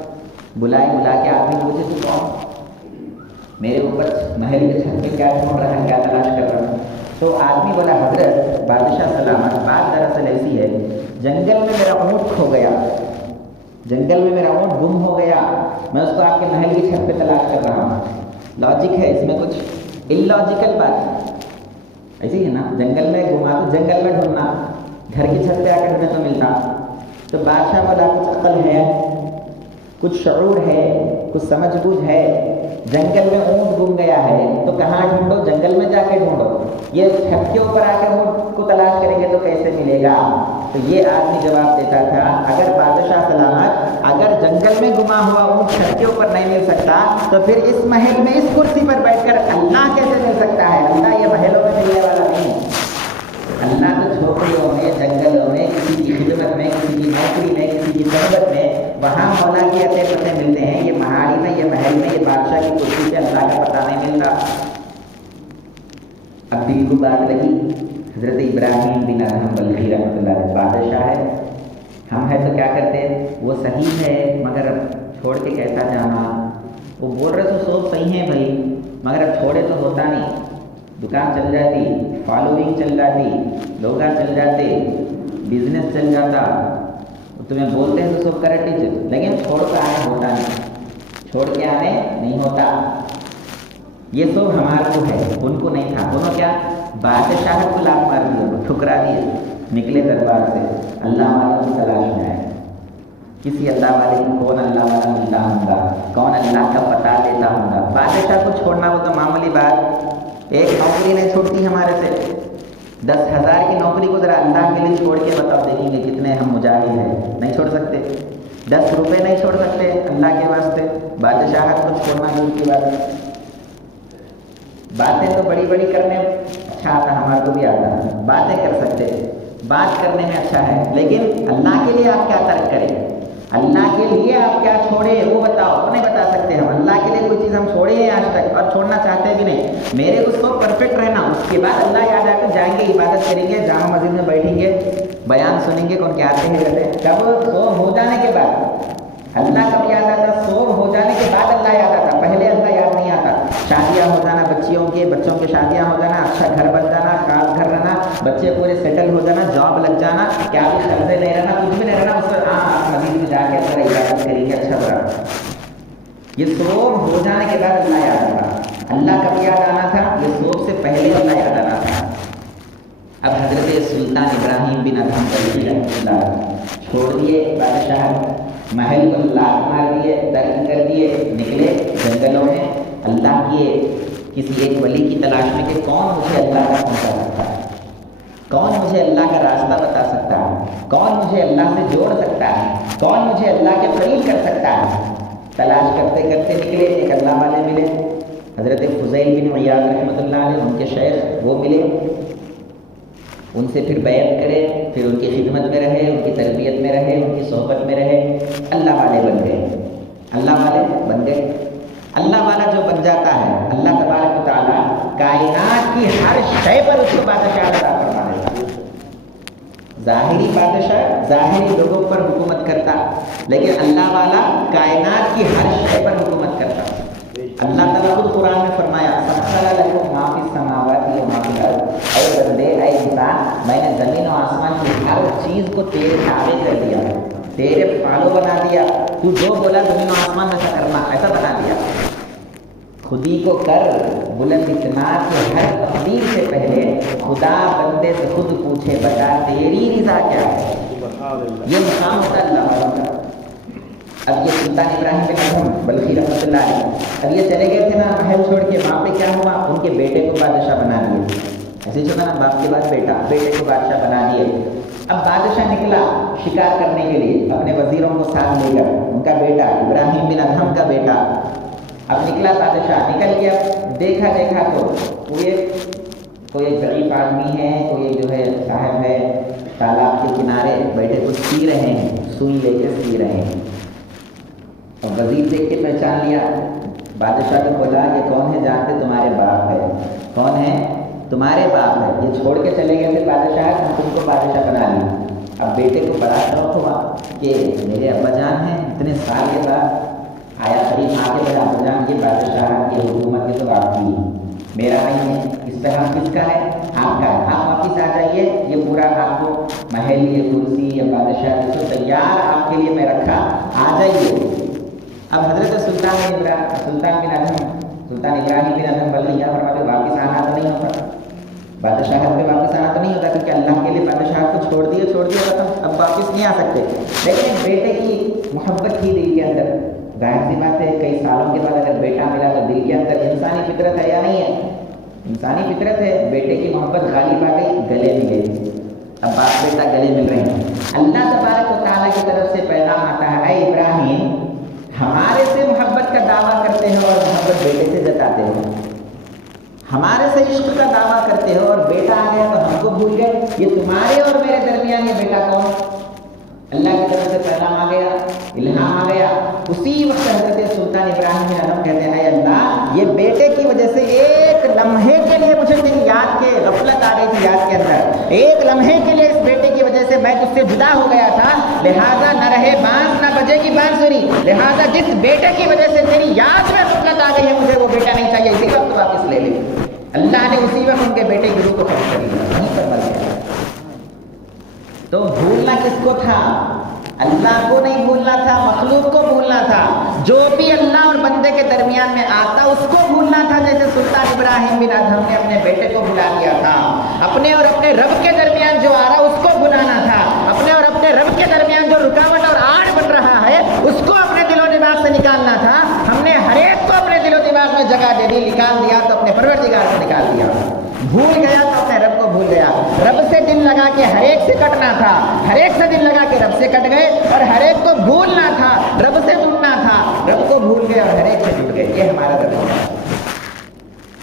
بلا کے آدمی پوچھے تو کون؟ میرے اوپر محل کے چھت پہ کیا ڈھونڈ رہا ہے، کیا تلاش کر رہا ہے؟ تو آدمی بولا، حضرت بادشاہ سلامت، بات دراصل ایسی ہے، جنگل میں میرا اونٹ کھو گیا، جنگل میں میرا اونٹ گم ہو گیا، میں اس کو آپ کے محل کی چھت پہ تلاش کر رہا ہوں. لاجک ہے اس میں کچھ؟ اللاجیکل بات ایسی ہے نا، جنگل میں گھما تو جنگل میں ڈھونڈنا، گھر کی چھت پہ آ کے ڈھونڈے تو ملتا. تو بادشاہ بولا، کچھ عقل ہے، کچھ شعور ہے، کچھ سمجھ بوجھ ہے. جنگل میں اونٹ گم گیا ہے تو کہاں ڈھونڈو؟ جنگل میں جا کے ڈھونڈو. یہ چھت کے اوپر آ کر اونٹ کو تلاش کریں گے تو کیسے ملے گا؟ تو یہ آدمی جواب دیتا تھا، اگر بادشاہ سلامت، اگر جنگل میں گما ہوا اونٹ چھت کے اوپر نہیں مل سکتا تو پھر اس محل میں اس کرسی پر بیٹھ کر اللہ کیسے مل سکتا ہے؟ اللہ یہ محلوں میں ملنے والا نہیں. اللہ تو جھوپڑیوں میں، جنگلوں میں، کسی کی خدمت میں، کسی کی نوکری میں، کسی کی صحبت میں، وہاں مولا کے عطے پتے ملتے ہیں. یہ پہاڑی میں، یہ محل میں، یہ بادشاہ کی کرسی سے اللہ کا پتہ نہیں ملتا. اب دل کو بات لگی، حضرت ابراہیم بن ادہم بلخی رحمۃ اللہ علیہ بادشاہ ہے، ہم ہے تو کیا کرتے؟ وہ صحیح ہے مگر اب چھوڑ کے کیسا جانا؟ وہ بول رہے تو سب صحیح ہیں بھائی، مگر اب چھوڑے تو ہوتا نہیں. دکان چل جاتی، فالوئنگ چل جاتی، لوگ چل جاتے، بزنس چل جاتا، تمہیں بولتے ہیں تو سب کرے ٹیچر، لیکن چھوڑ کے آنے ہوتا نہیں، چھوڑ کے آنے نہیں ہوتا. یہ سب ہمارے کو ہے، ان کو نہیں تھا. انہوں کیا؟ بادشاہ کو لات مار دیا، ٹھکرا دیے، نکلے دربار سے، اللہ والوں کی تلاش میں آئے. کسی اللہ والے کی کون اللہ والا ملتا ہوں گا، کون اللہ کا پتہ دیتا ہوں گا. بادشاہ کو چھوڑنا وہ تو معمولی بات، ایک نوکری نہیں چھوڑتی ہمارے سے. 10,000 کی نوکری کو ذرا اللہ کے لیے چھوڑ کے بتاؤ، دیکھیں گے کتنے ہم مجاہد ہیں. نہیں چھوڑ سکتے. 10 روپے نہیں چھوڑ سکتے اللہ کے واسطے. بادشاہت کو چھوڑنا دور کی بات ہے. باتیں تو بڑی بڑی کرنے اچھا آتا، ہمارے کو بھی آتا، باتیں کر سکتے، بات کرنے میں اچھا ہے، لیکن اللہ کے لیے آپ کیا ترک کریں؟ اللہ کے لیے آپ کیا چھوڑے وہ بتاؤ. نہیں بتا سکتے ہم. اللہ کے لیے کوئی چیز ہم چھوڑے ہیں آج تک اور چھوڑنا چاہتے بھی نہیں. میرے کو سب پرفیکٹ رہنا، اس کے بعد اللہ یاد آ کر جائیں گے، عبادت کریں گے، جامع مسجد میں بیٹھیں گے، بیان سنیں گے، کون کیا آتے ہیں کرتے. کب؟ سو ہو جانے کے بعد. اللہ کب یاد آتا؟ سو ہو جانے کے بعد اللہ یاد آتا، پہلے اللہ یاد نہیں آتا. شادیاں ہو جانا، بچوں کے شادیاں ہو جانا، اچھا گھر بن جانا، خاص گھر رہنا، بچے پورے سیٹل ہو جانا، جاب لگ جانا، کیا بھی قرضے نہیں رہنا، کچھ بھی نہیں رہنا، اس پر مسجد میں جا کے ذرا عبادت کریں گے، اچھا برا. یہ سوب ہو جانے کے بعد اللہ یاد آتا. اللہ کب یاد آنا تھا؟ یہ سوب سے پہلے اللہ یاد آنا تھا. اب حضرت سلطان ابراہیم بن ادہم بلخی رحمۃ اللہ چھوڑ دیے بادشاہ، محل کو لات مار دیے، ترک کر دیے، نکلے جنگلوں میں. اللہ کیے کسی ایک ولی کی تلاش میں کہ کون مجھے اللہ کا پہنچا سکتا ہے، کون مجھے اللہ کا راستہ بتا سکتا ہے، کون مجھے اللہ سے جوڑ سکتا ہے، کون مجھے اللہ کے قریب کر سکتا ہے. تلاش کرتے کرتے نکلے، ایک اللہ والے ملے، حضرت فضیل بن عیاض رحمۃ اللہ علیہ، ان کے شیخ وہ ملے. ان سے پھر بیعت کرے، پھر ان کی خدمت میں رہے، ان کی تربیت میں رہے، ان کی صحبت میں رہے. اللہ والے بن گئے، اللہ والے بن گئے. اللہ والا جو بن جاتا ہے، اللہ تبارک و تعالیٰ کائنات کی ہر شے پر اس کو بادشاہ عطا فرما دیتا ہے. ظاہری بادشاہ ظاہری لوگوں پر حکومت کرتا، لیکن اللہ والا کائنات کی ہر شے پر حکومت کرتا. اللہ تعالیٰ خود قرآن میں فرمایا، سخر لکم ما فی السماوات و ما فی الارض، اے بندے، اے انسان، میں نے زمین و آسمان کی ہر چیز کو تیرے تابع کر دیا. تیرے فالو بنا دیا، تو جو بولا زمین و آسمان ایسا کرنا، ایسا بنا دیا۔ خودی کو کر بلند اتنا کہ ہر تقدیر سے پہلے خدا بندے سے خود پوچھے بتا تیری رضا کیا ہے۔ یہ مقام ہوتا ہے اللہ والوں کا۔ اب یہ سلطان ابراہیم بن ادھم بلخی رحمۃ اللہ علیہ، اب یہ چلے گئے تھے نا محل چھوڑ کے، وہاں پہ کیا ہوا، ان کے بیٹے کو بادشاہ بنا دیے۔ ایسے جو نا باپ کے بعد بیٹا، بیٹے کو بادشاہ بنا دیے۔ اب بادشاہ نکلا شکار کرنے کے لیے اپنے وزیروں کو ساتھ لے کر، ان کا بیٹا ابراہیم بن ادھم کا بیٹا اب نکلا، بادشاہ نکل گیا، دیکھا تو کوئی ضعیف آدمی ہے، کوئی جو ہے صاحب ہے تالاب کے کنارے بیٹھے کچھ سی رہے ہیں، سوئی لے کے سی رہے ہیں۔ اور وزیر دیکھ کے پہچان لیا، بادشاہ کو بولا یہ کون ہے، جانتے تمہارے باپ ہے۔ کون ہے؟ تمہارے باپ ہے۔ یہ چھوڑ کے چلے گئے تھے بادشاہ، ہم تم کو بادشاہ بنا لیا۔ اب بیٹے کو بڑا شوق ہوا کہ میرے ابا جان ہیں، اتنے سال کے بعد آیا قریب آ کے میرا ابا جان، یہ بادشاہ یہ حکومت یہ تو آپ کی ہے، میرا نہیں ہے، اس پہ ہم کس کا ہے؟ آپ کا ہے، آپ واپس آ جائیے، یہ پورا آپ کو محل یہ کرسی یا بادشاہ جو تیار آپ کے لیے میں رکھا، آ جائیے۔ اب حضرت سلطان بن ابراہیم بن ادھم بلخی فرماتے واپس آنا تو نہیں ہوتا، بادشاہت پہ واپس آنا تو نہیں ہوتا، کیونکہ اللہ کے لیے بادشاہت کو چھوڑ دیا اب واپس نہیں آ سکتے۔ لیکن بیٹے کی محبت تھی دل کے اندر، ظاہر سی بات ہے کئی سالوں کے بعد اگر بیٹا ملا تو دل کے اندر انسانی فطرت ہے یا نہیں ہے؟ انسانی فطرت ہے، بیٹے کی محبت غالب آ گئی، گلے ملے، اب باپ بیٹا گلے مل رہے ہیں۔ اللہ تبارک و تعالیٰ کی طرف سے پیغام آتا ہے، اے ابراہیم ہمارے سے محبت کا دعویٰ کرتے ہو اور محبت بیٹے سے جتاتے ہو، ہمارے سے عشق کا دعویٰ کرتے ہو اور بیٹا آ گیا تو ہم کو بھول گئے، یہ تمہارے اور میرے درمیان یہ بیٹا کون؟ اللہ کی طرف سے پیغام آ گیا، الہام آ گیا۔ اسی وقت حضرت سلطان ابراہیم بن ادھم کہتے ہیں، اے اللہ یہ بیٹے کی وجہ سے ایک لمحے کے لیے مجھے تیری یاد کے غفلت آ گئی تھی، یاد کے اندر ایک لمحے کے لیے اس بیٹے کی وجہ سے میں تجھ سے جدا ہو گیا تھا، لہٰذا نہ رہے بانس نہ بجے گی بانسری، لہٰذا جس بیٹے کی وجہ سے تیری یاد میں غفلت آ گئی ہے مجھے وہ بیٹا نہیں چاہیے، اسی وقت واپس لے لے۔ اللہ نے اسی وقت ان کے بیٹے کی روح کو ختم کر دیا، وہیں پر مر گیا۔ تو بھولنا کس کو تھا؟ اللہ کو نہیں بھولنا تھا، مخلوق کو بھولنا تھا۔ جو بھی اللہ اور بندے کے درمیان میں آتا اس کو بھولنا تھا، جیسے سلطان ابراہیم بن ادھم نے اپنے بیٹے کو بھلا دیا تھا۔ اپنے اور اپنے رب کے درمیان جو آ رہا اس کو بھلانا تھا، اپنے اور اپنے رب کے درمیان جو رکاوٹ اور آڑ بن رہا ہے اس کو اپنے دل و دماغ سے نکالنا تھا۔ ہم نے ہر ایک کو اپنے دل و دماغ میں جگہ دے دی، نکال دیا تو اپنے پروردگار کو نکال دیا، بھول گیا تو اپنے رب کو بھول گیا۔ رب سے دل لگا کے ہر ایک سے کٹنا تھا، ہر ایک سے دل لگا کے رب سے کٹ گئے، اور ہر ایک کو بھولنا تھا، رب سے جڑنا تھا، رب کو بھول گئے اور ہر ایک سے جڑ گئے۔ یہ ہمارا رب ہے۔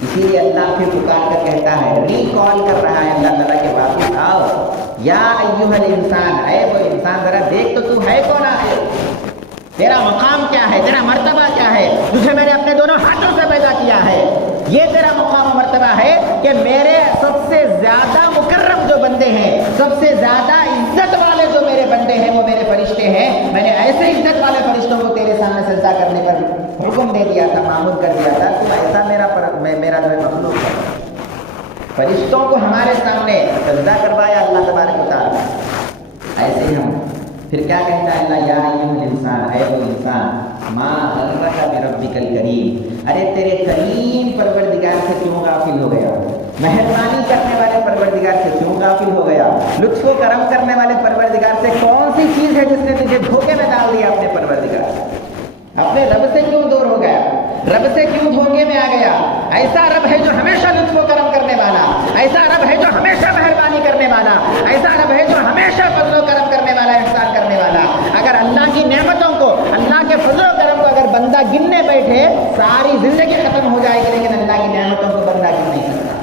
اسی لیے اللہ پھر پکار کر کہتا ہے، ریکال کر رہا ہے اللہ تعالیٰ کے واپس آؤ، یا ایھا الانسان، اے وہ انسان ذرا دیکھ تو ہے کون آخر، تیرا مقام کیا ہے، تیرا مرتبہ کیا ہے، تجھے میں نے اپنے دونوں ہاتھوں سے پیدا کیا ہے، یہ تیرا مقام و مرتبہ ہے کہ میرے سب سے زیادہ مکرم جو بندے ہیں، سب سے زیادہ عزت والے جو میرے بندے ہیں وہ میرے فرشتے ہیں، میں نے ایسے عزت والے فرشتوں کو تیرے سامنے سجدہ کرنے پر حکم دے دیا تھا، معمول کر دیا تھا، تو ایسا میرا جو ہے مخلوق ہے۔ فرشتوں کو ہمارے سامنے سجدہ کروایا اللہ تبارک و تعالیٰ، ایسے ہی ہم پھر کیا کہتا ہے اللہ، یا ایھا الانسان، اے وہ انسان، ما غرک بربک الکریم، ارے تیرے کریم پروردگار سے کیوں غافل ہو گیا، مہربانی کرنے والے پروردگار سے کیوں غافل ہو گیا، لطف و کرم کرنے والے پروردگار سے کون سی چیز ہے جس نے تجھے دھوکے میں ڈال دیا، اپنے پروردگار سے، اپنے رب سے کیوں دور ہو گیا، رب سے کیوں دھوکے میں آ گیا؟ ایسا رب ہے جو ہمیشہ لطف و کرم کرنے والا، ایسا رب ہے جو ہمیشہ مہربانی کرنے والا، ایسا رب ہے جو ہمیشہ فضل و کرم کرنے والا، احسان کرنے والا۔ اگر اللہ کی نعمتوں کو، اللہ کے فضل و کرم کو اگر بندہ گننے بیٹھے ساری زندگی ختم ہو جائے گی، لیکن اللہ کی نعمتوں کو بندہ گن نہیں سکتا۔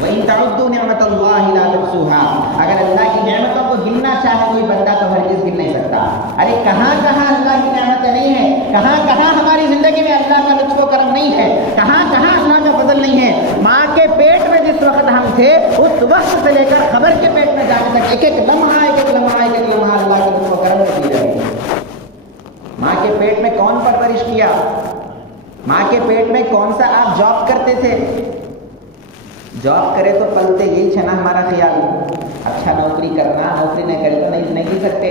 وَإِن تَعُدُّوا نِعْمَتَ اللَّهِ لَا تُحْصُوهَا، اگر اللہ کی نعمتوں کو گننا چاہے کوئی بندہ تو ہرگز گن نہیں سکتا۔ ارے کہاں کہاں اللہ کی نعمتیں نہیں ہیں، کہاں کہاں ہماری زندگی میں اللہ کا لطف و کرم نہیں ہے، کہاں کہاں اللہ کا فضل نہیں ہے۔ ماں کے پیٹ میں جس وقت ہم تھے اس وقت سے لے کر خبر کے پیٹ میں جانے تک ایک ایک لمحہ اللہ کے لطف و کرم میں دی رہی ہے۔ ماں کے پیٹ میں کون پرورش کیا، ماں کے پیٹ میں کون سا آپ جاب کرتے تھے، جاب کرے تو پلتے یہی چھنا ہمارا خیال، اچھا نوکری کرنا، نوکری نہیں کرے تو نہیں جی سکتے،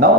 9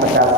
50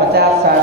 50-60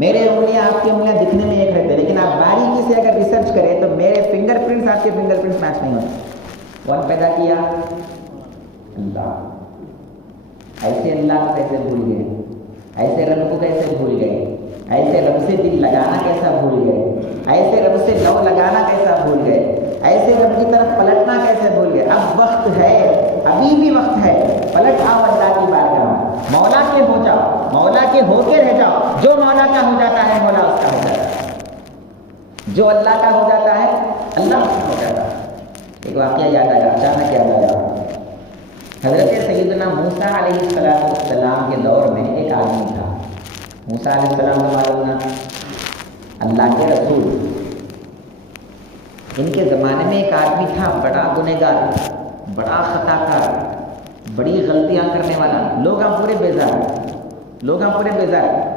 میرے انگلیاں آپ کی انگلیاں دکھنے میں ایک رہتے ہیں، لیکن آپ باریکی سے اگر ریسرچ کریں تو میرے فنگر پرنٹس آپ کے فنگر پرنٹس میچ نہیں ہوتے۔ کون پیدا کیا؟ اللہ۔ ایسے اللہ کو کیسے بھول گئے؟ ایسے رب کو کیسے بھول گئے؟ ایسے رب سے دل لگانا کیسا بھول گئے؟ ایسے رب سے لو لگانا کیسا بھول گئے؟ ایسے رب کی طرف پلٹنا کیسے بھول گئے؟ اب وقت ہے، ابھی بھی وقت ہے، پلٹ آؤ اللہ کی بارگاہ میں، مولا کے ہو جاؤ، مولا کے ہو کے رہ جاؤ۔ جو مولا کا ہو جاتا ہے مولا اس کا ہو جاتا ہے، جو اللہ کا ہو جاتا ہے اللہ اس کا ہو جاتا ہے۔ ایک واقعہ یاد آیا، اچانک یاد آیا، حضرت سیدنا موسیٰ علیہ السلام کے دور میں ایک آدمی تھا۔ موسیٰ علیہ السلام کو معلوم نا، اللہ کے رسول۔ ان کے زمانے میں ایک آدمی تھا بڑا گنہگار، بڑا خطا کار، بڑی غلطیاں کرنے والا، لوگاں پورے بیزار،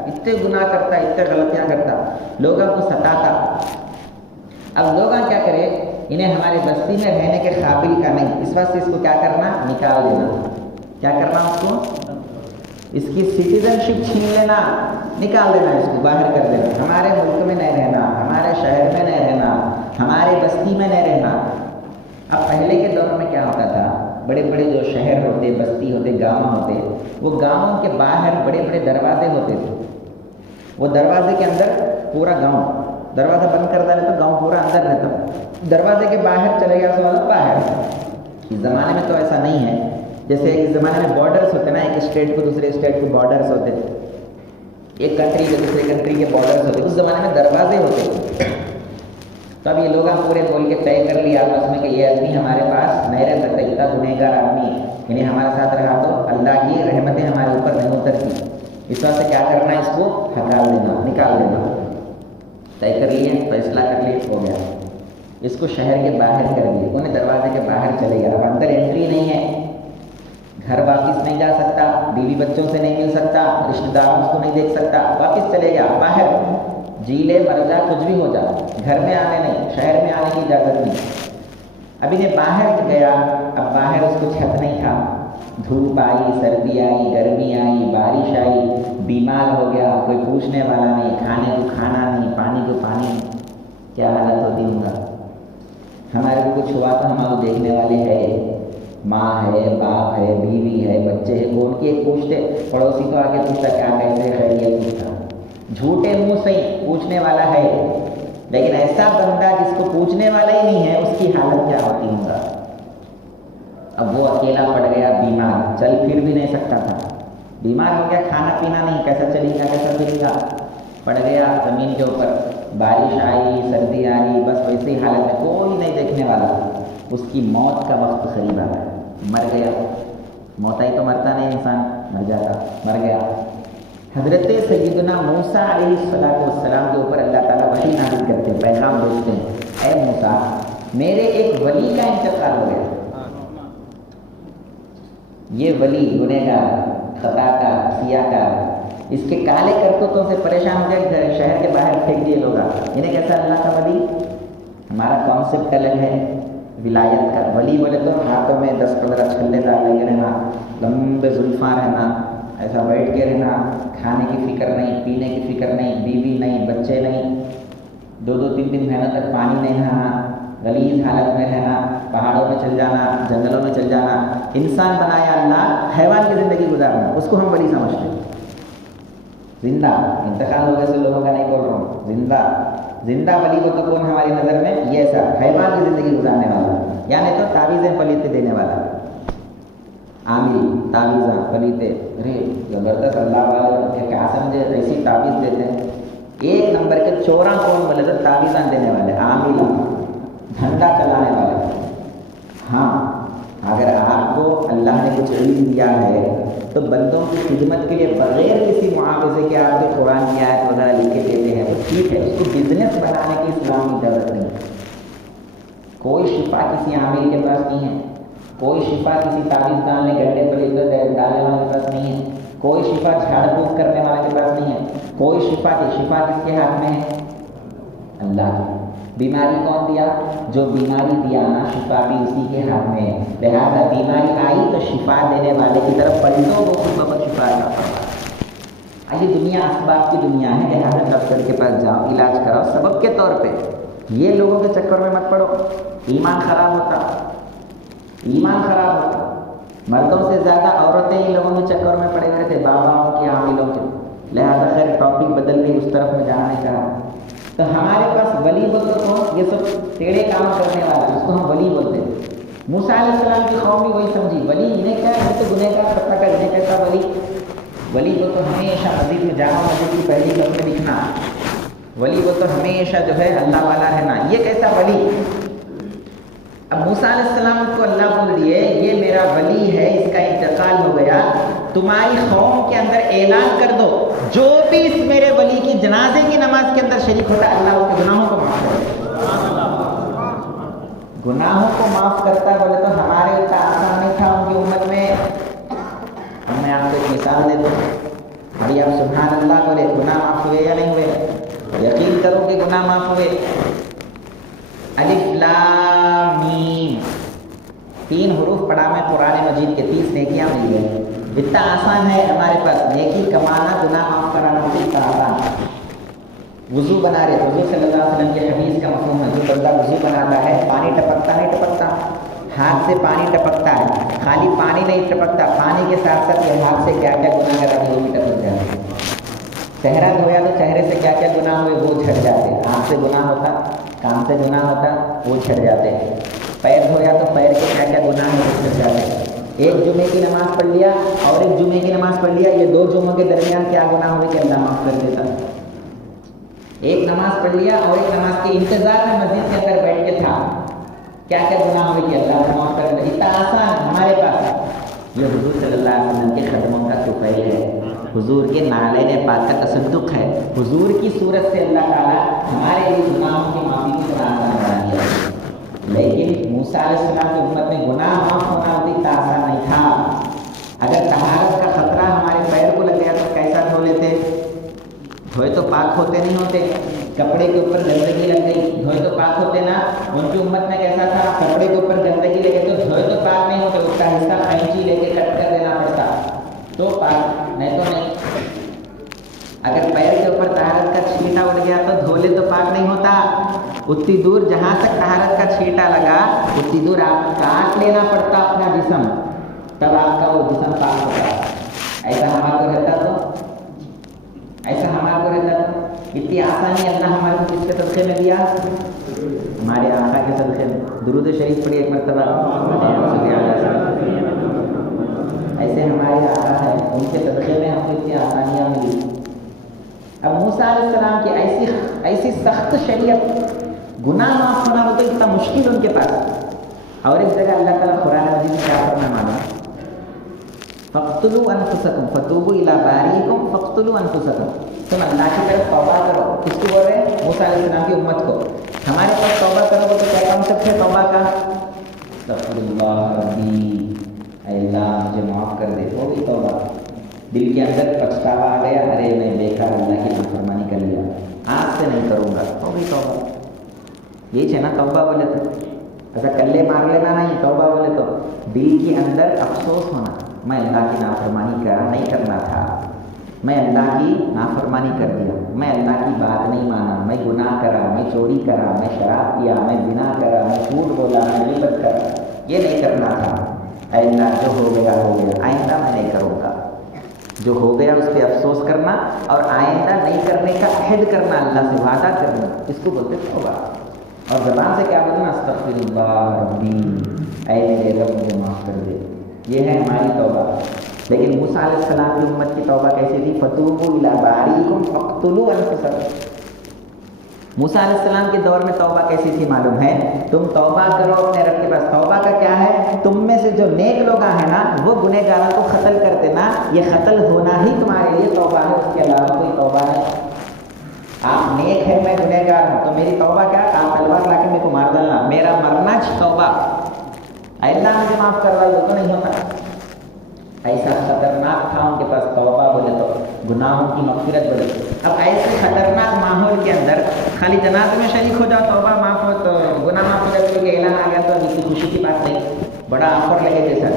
اتنے گناہ کرتا، اتنے غلطیاں کرتا، لوگوں کو ستاتا۔ اب لوگاں کیا کرے، انہیں ہمارے بستی میں رہنے کے قابل کا نہیں، اس واسطے اس کو کیا کرنا، نکال دینا۔ کیا کرنا اس کو؟ اس کی سٹیزن شپ چھین لینا، نکال دینا، اس کو باہر کر دینا، ہمارے ملک میں نہیں رہنا، ہمارے شہر میں نہیں رہنا، ہمارے بستی میں نہیں رہنا۔ اب پہلے کے دور میں کیا ہوتا تھا، بڑے بڑے جو شہر ہوتے، بستی ہوتے، گاؤں ہوتے، وہ گاؤں کے باہر بڑے بڑے دروازے ہوتے تھے، وہ دروازے کے اندر پورا گاؤں، دروازہ بند کرتا رہتا، گاؤں پورا اندر رہتا، دروازے کے باہر چلے گیا سوال باہر۔ اس زمانے میں تو ایسا نہیں ہے، جیسے اس زمانے میں بارڈرز ہوتے نا، ایک اسٹیٹ کو دوسرے اسٹیٹ کے بارڈرز ہوتے، ایک کنٹری کے دوسرے کنٹری کے بارڈرز ہوتے، اس زمانے میں دروازے ہوتے۔ تو اب یہ لوگ پورے بول کے طے کر لیا آپس میں کہ یہ آدمی ہمارے پاس نہیں رہ سکتا، اتنا گنہگار آدمی، یعنی ہمارے ساتھ رہا تو اللہ کی رحمتیں ہمارے اوپر نہیں اترتی، اس واسطے کیا کرنا ہے، اس کو ہٹا دینا، نکال دینا۔ طے کر لیے، فیصلہ کر لیے، ہو گیا، اس کو شہر کے باہر کر دیے، انہیں دروازے کے باہر چلے گیا، اب اندر انٹری نہیں ہے، گھر واپس نہیں جا سکتا، بیوی بچوں سے نہیں مل سکتا، رشتہ دار اس کو نہیں دیکھ سکتا، واپس چلے گیا باہر، جی لے مر جا کچھ بھی ہو جا، گھر میں آنے نہیں، شہر میں آنے کی اجازت نہیں۔ اب انہیں باہر گیا، اب باہر اس کو چھت نہیں تھا، دھوپ آئی، سردی آئی، گرمی آئی، بارش آئی، بیمار ہو گیا، کوئی پوچھنے والا نہیں، کھانے کو کھانا نہیں، پانی کو پانی نہیں، کیا حالت ہوتی ہوگا۔ ہمارے کو کچھ ہوا تو ہمارے دیکھنے والے ہے، ماں ہے، باپ ہے، بیوی ہے، بچے ہیں، کون کی ایک پوچھتے، پڑوسی کو آ کے پوچھتا کیا کیسے خیریت پوچھتا، جھوٹے منہ سے پوچھنے والا ہے، لیکن ایسا بندہ جس کو پوچھنے والا ہی نہیں ہے، اس کی حالت کیا ہوتی ہوگا۔ اب وہ اکیلا پڑ گیا، بیمار، چل پھر بھی نہیں سکتا تھا، بیمار ہو گیا، کھانا پینا نہیں، کیسا چلے گا، کیسا پھرے گا، پڑ گیا زمین کے اوپر، بارش آئی، سردی آئی، بس ویسی حالت میں کوئی نہیں دیکھنے والا، اس کی موت کا وقت قریب آ گیا، مر گیا۔ موت آئی تو مرتا نہیں انسان، مر جاتا، مر گیا۔ حضرت سیدنا موسیٰ علیہ السلام کے اوپر اللہ تعالیٰ وحی نازل کرتے ہیں، پیغام بھیجتے ہیں، اے موسیٰ میرے ایک ولی کا انتقال ہو گیا، یہ ولی گنہگار، خطا کار، سیاہ کار، اس کے کالے کرتوتوں سے پریشان ہو گئے، شہر کے باہر پھینک دیے لوگ۔ انہیں کیسا اللہ کا ولی؟ ہمارا کانسیپٹ الگ ہے ولایت کا۔ ولی بولے تو ہاتھوں میں 10-15 چھلے دار لگے رہنا، لمبے زلفاں رہنا، ایسا بیٹھ کے رہنا، کھانے کی فکر نہیں، پینے کی فکر نہیں، بیوی نہیں، بچے نہیں، 2-3 مہینوں تک پانی نہیں نہانا، غلیظ حالت میں رہنا، پہاڑوں میں چل جانا، جنگلوں میں چل جانا، انسان بنایا اللہ، حیوان کی زندگی گزارنا، اس کو ہم ولی سمجھتے ہیں۔ زندہ، انتقال ہو گئے سے لوگوں کا نہیں بول رہا ہوں، زندہ ولی کو تو کون ہماری نظر میں، یہ سا حیوان کی زندگی گزارنے والا، یعنی تو تعویذیں پلیتے دینے والا، عامل تعویذاں پلیتے، ارے زبردست اللہ والے کیا سمجھے، ایسی تعویذ دیتے ہیں۔ 1 نمبر کے چوراں کون بولے تو تعویذاں دینے والے، عامل، دھندا چلانے والے۔ ہاں اگر آپ کو اللہ نے کچھ علم دیا ہے تو بندوں کی خدمت کے لیے بغیر کسی معاوضے کے آپ کے قرآن کی آیت وغیرہ لکھ کے دیتے ہیں تو ٹھیک ہے، اس کو بزنس بنانے کی اسلام کی اجازت نہیں۔ کوئی شفا کسی عامل کے پاس نہیں ہے، کوئی شفا کسی تعویذ ڈالنے گڈھے پر ڈالنے والے کے پاس نہیں ہے، کوئی شفا جھاڑ پھونک کرنے والے کے پاس نہیں ہے، کوئی شفا کس کے ہاتھ میں ہے؟ اللہ کی۔ بیماری کون دیا؟ جو بیماری دیا نا، شفا بھی اسی کے ہاتھ میں ہے، لہٰذا بیماری آئی تو شفا دینے والے کی طرف پلٹو، وہ خود بخود شفا کا۔ یہ دنیا اسباب کی دنیا ہے، لہٰذا ڈاکٹر کے پاس جاؤ، علاج کراؤ سبب کے طور پہ، یہ لوگوں کے چکر میں مت پڑو، ایمان خراب ہوتا، ایمان خراب ہوتا۔ مردوں سے زیادہ عورتیں ان لوگوں کے چکر میں پڑے ہوئے تھے، باباؤں کے، عاملوں کے، لہٰذا خیر ٹاپک بدل کے اس طرف میں جانا نہیں چاہا۔ تو ہمارے پاس ولی بولتے تو یہ سب ٹیڑھے کام کرنے والا، اس کو ہم ولی بولتے ہیں۔ موسیٰ علیہ السلام کی قوم بھی وہی سمجھی، ولی انہیں کیا ہے، تو گنہگار پتہ کا انہیں کیسا ولی، ولی وہ تو ہمیشہ مسجد میں جامع مسجد کی پہلی صف میں دکھنا، ولی وہ تو ہمیشہ جو ہے اللہ والا رہنا، یہ کیسا ولی؟ اب موسیٰ علیہ السلام کو اللہ بول دیے یہ میرا ولی ہے، اس کا انتقال ہو گیا، تمہاری قوم کے اندر اعلان کر دو جو بھی اس میرے ولی کی جنازے کی نماز کے اندر شریک ہوتا ہے اللہ اس کے گناہوں کو معاف کر دے۔ گناہوں کو معاف کرتا ہے بولے تو ہمارے اتنا آسان نہیں تھا ان کی امت میں۔ ہم نے آپ کو ایک مثال دے دوں، ابھی آپ سبحان اللہ بولے، گناہ معاف ہوئے یا نہیں ہوئے؟ یقین کرو کہ گناہ معاف ہوئے۔ الف لام میم 3 حروف پڑھا میں قرآن مجید کے 30 نیکیاں ملی ہیں۔ اتنا آسان ہے ہمارے پاس، نیکی کمانا، گناہ معاف کرانا اتنا آسان۔ وضو بنا رہے، حضور صلی اللہ علیہ وسلم کی حدیث کا مفہوم ہے، جو بندہ وضو بناتا ہے پانی ٹپکتا نہیں ٹپکتا، ہاتھ سے پانی ٹپکتا ہے، خالی پانی نہیں ٹپکتا، پانی کے ساتھ ساتھ یہ ہاتھ سے کیا کیا گناہ کرا وہ بھی ٹپک جاتے۔ چہرہ دھویا تو چہرے سے کیا کیا گناہ ہوئے وہ جھڑ جاتے، ہاتھ سے گناہ ہوتا، کان سے گناہ ہوتا وہ جھڑ جاتے، پیر دھویا تو پیر کے کیا کیا گناہ ہیں وہ جھڑ جاتے۔ ایک جمعے کی نماز پڑھ لیا اور ایک جمعے کی نماز پڑھ لیا، یہ 2 جمعوں کے درمیان کیا گناہ ہوئے کہ اللہ معاف کر دیتا۔ ایک نماز پڑھ لیا اور ایک نماز کے انتظار میں مسجد کے اندر بیٹھ کے تھا، کیا کیا گناہ ہوئے کہ اللہ کو معاف کر دے۔ اتنا آسان ہمارے پاس، یہ حضور صلی اللہ علیہ وسلم کے قدموں کا طفیل ہے، حضور کے نالین پاک کا تصدق ہے، حضور کی صورت سے اللہ تعالیٰ ہمارے لیے گناہوں کی معافی کو آسان بنا دیا۔ لیکن موسیٰ علیہ السلام کی امت میں گناہ معاف ہونا اتنا آسان نہیں تھا۔ اگر طہارت کا خطرہ ہمارے پیر کو لگ گیا تو کیسا دھو لیتے؟ دھوئے تو پاک ہوتے نہیں ہوتے، کپڑے کے اوپر گندگی لگ گئی، دھوئے تو پاک ہوتے نا۔ ان کی امت میں کیسا تھا، کپڑے کے اوپر گندگی لگے تو دھوئے تو پاک نہیں ہوتے، اس کا حصہ قینچی لے کے کٹ کر دینا پڑتا تو پاک، نہیں تو نہیں۔ اگر پیر کے اوپر طہارت کا چھینٹا اڑ گیا تو دھولے تو پاک نہیں ہوتا، اتنی دور جہاں تک طہارت کا چھینٹا لگا اتنی دور آپ کاٹ لینا پڑتا اپنا جسم، تب آپ کا وہ جسم پاک ہوتا۔ ایسا ہمارا کو رہتا تو اتنی آسانی اللہ ہمارے کو کس کے صدقے میں دیا؟ ہمارے آقا کے صدقے میں۔ درود شریف پڑھی ایک مرتبہ، ایسے ہمارے آقا ہیں، ان کے صدقے میں ہم کو اتنی آسانیاں ملی۔ اب موسیٰ علیہ السلام کی ایسی سخت شریعت، گناہ معاف ہونا وہ تو اتنا مشکل ان کے پاس۔ اور ایک جگہ اللہ تعالیٰ قرآن مجید میں کیا فرمایا معلوم؟ فَاقْتُلُوا أَنفُسَكُمْ فَتُوبُوا إِلَىٰ بَارِئِكُمْ فَاقْتُلُوا أَنفُسَكُمْ۔ تم اللہ کی طرف توبہ کرو، کس کو بول رہے ہیں؟ موسیٰ علیہ السلام کی امت کو۔ ہمارے پاس توبہ کرو گے تو کیا کانسیپٹ ہے توبہ کا؟ استغفر اللہ ربی، اے اللہ مجھے معاف کر دے، وہ بھی توبہ۔ دل کے اندر پچھتاوا آ گیا، ارے میں بیکار اللہ کی نافرمانی کر لیا، آج سے نہیں کروں گا، وہ بھی توبہ۔ یہ ہے نا توبہ بولے تو، ایسا کلے مار لینا نہیں، توبہ بولے تو دل کے اندر افسوس ہونا، میں اللہ کی نافرمانی نہیں کرنا تھا، میں اللہ کی نافرمانی کر دیا، میں اللہ کی بات نہیں مانا، میں گناہ کرا، میں چوری کرا، میں شراب پیا، میں زنا کرا، میں جھوٹ بولا، میں غیبت کرا، یہ نہیں کرنا تھا۔ اے اللہ جو ہو گیا ہو گیا، آئندہ میں نہیں کروں گا۔ جو ہو گیا اس پہ افسوس کرنا اور آئندہ نہیں کرنے کا عہد کرنا، اللہ سے وعدہ کرنا، اس کو بولتے توبہ۔ اور زبان سے کیا بولنا؟ استغفر اللہ ربی، اے میرے رب مجھے معاف کر دے، یہ ہے ہماری توبہ۔ لیکن موسیٰ علیہ السلام کی امت کی توبہ کیسی تھی؟ فَتُوبُوا إِلَىٰ بَارِئِكُمْ فَاقْتُلُوا أَنفُسَكُمْ۔ موسیٰ علیہ السلام کے دور میں توبہ کیسی تھی معلوم ہے؟ تم توبہ کرو اپنے رب کے پاس۔ توبہ کا کیا ہے؟ تم میں سے جو نیک لوگ ہیں نا وہ گنہگاروں کو قتل کر دینا، یہ قتل ہونا ہی تمہارے لیے توبہ ہے، اس کے علاوہ کوئی توبہ نہیں۔ آپ نیک ہے، میں گنہگار ہوں، تو میری توبہ کیا؟ آپ تلوار لا کے میرے کو مار ڈالنا، میرا مرنا توبہ۔ اللہ مجھے معاف کروا، وہ تو نہیں ہوتا۔ ایسا خطرناک تھا ان کے پاس توبہ بولے تو، گناہوں کی مغفرت بولے۔ اب ایسے خطرناک ماحول کے اندر خالی جنازے میں شریک ہو جاؤ توبہ معاف ہو تو گناہ معاف ہو جائے کہ اعلان آ گیا تو ابھی کی خوشی کی بات نہیں، بڑا آفر لگے تھے سر،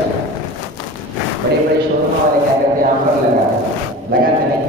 بڑے بڑے شو روم والے کیا کرتے آفر لگاتے نہیں۔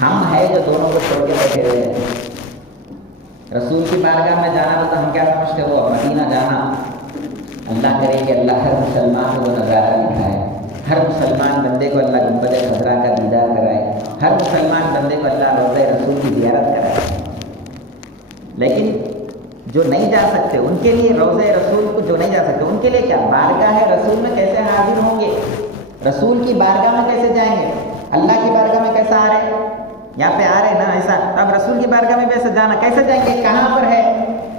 ہم ہے جو دونوں کو چھوڑ کے بیٹھے ہوئے ہیں. رسول کی بارگاہ میں جانا تو ہم کیا سمجھتے ہو؟ مدینہ جانا. اللہ کرے کہ اللہ ہر مسلمان کو نظارہ دکھائے، ہر مسلمان بندے کو اللہ گنبد خضرا کا دیدار کرائے، ہر مسلمان بندے کو اللہ روضہ رسول کی زیارت کرائے. لیکن جو نہیں جا سکتے ان کے لیے روضہ رسول کو جو نہیں جا سکتے ان کے لیے کیا؟ بارگاہ رسول میں کیسے حاضر ہوں گے؟ رسول کی بارگاہ میں کیسے جائیں گے؟ اللہ کی بارگاہ میں کیسا آ رہے؟ یہاں پہ آ رہے نا ایسا، اب رسول کی بارگاہ میں ویسے جانا کیسے جائیں گے؟ کہاں پر ہے؟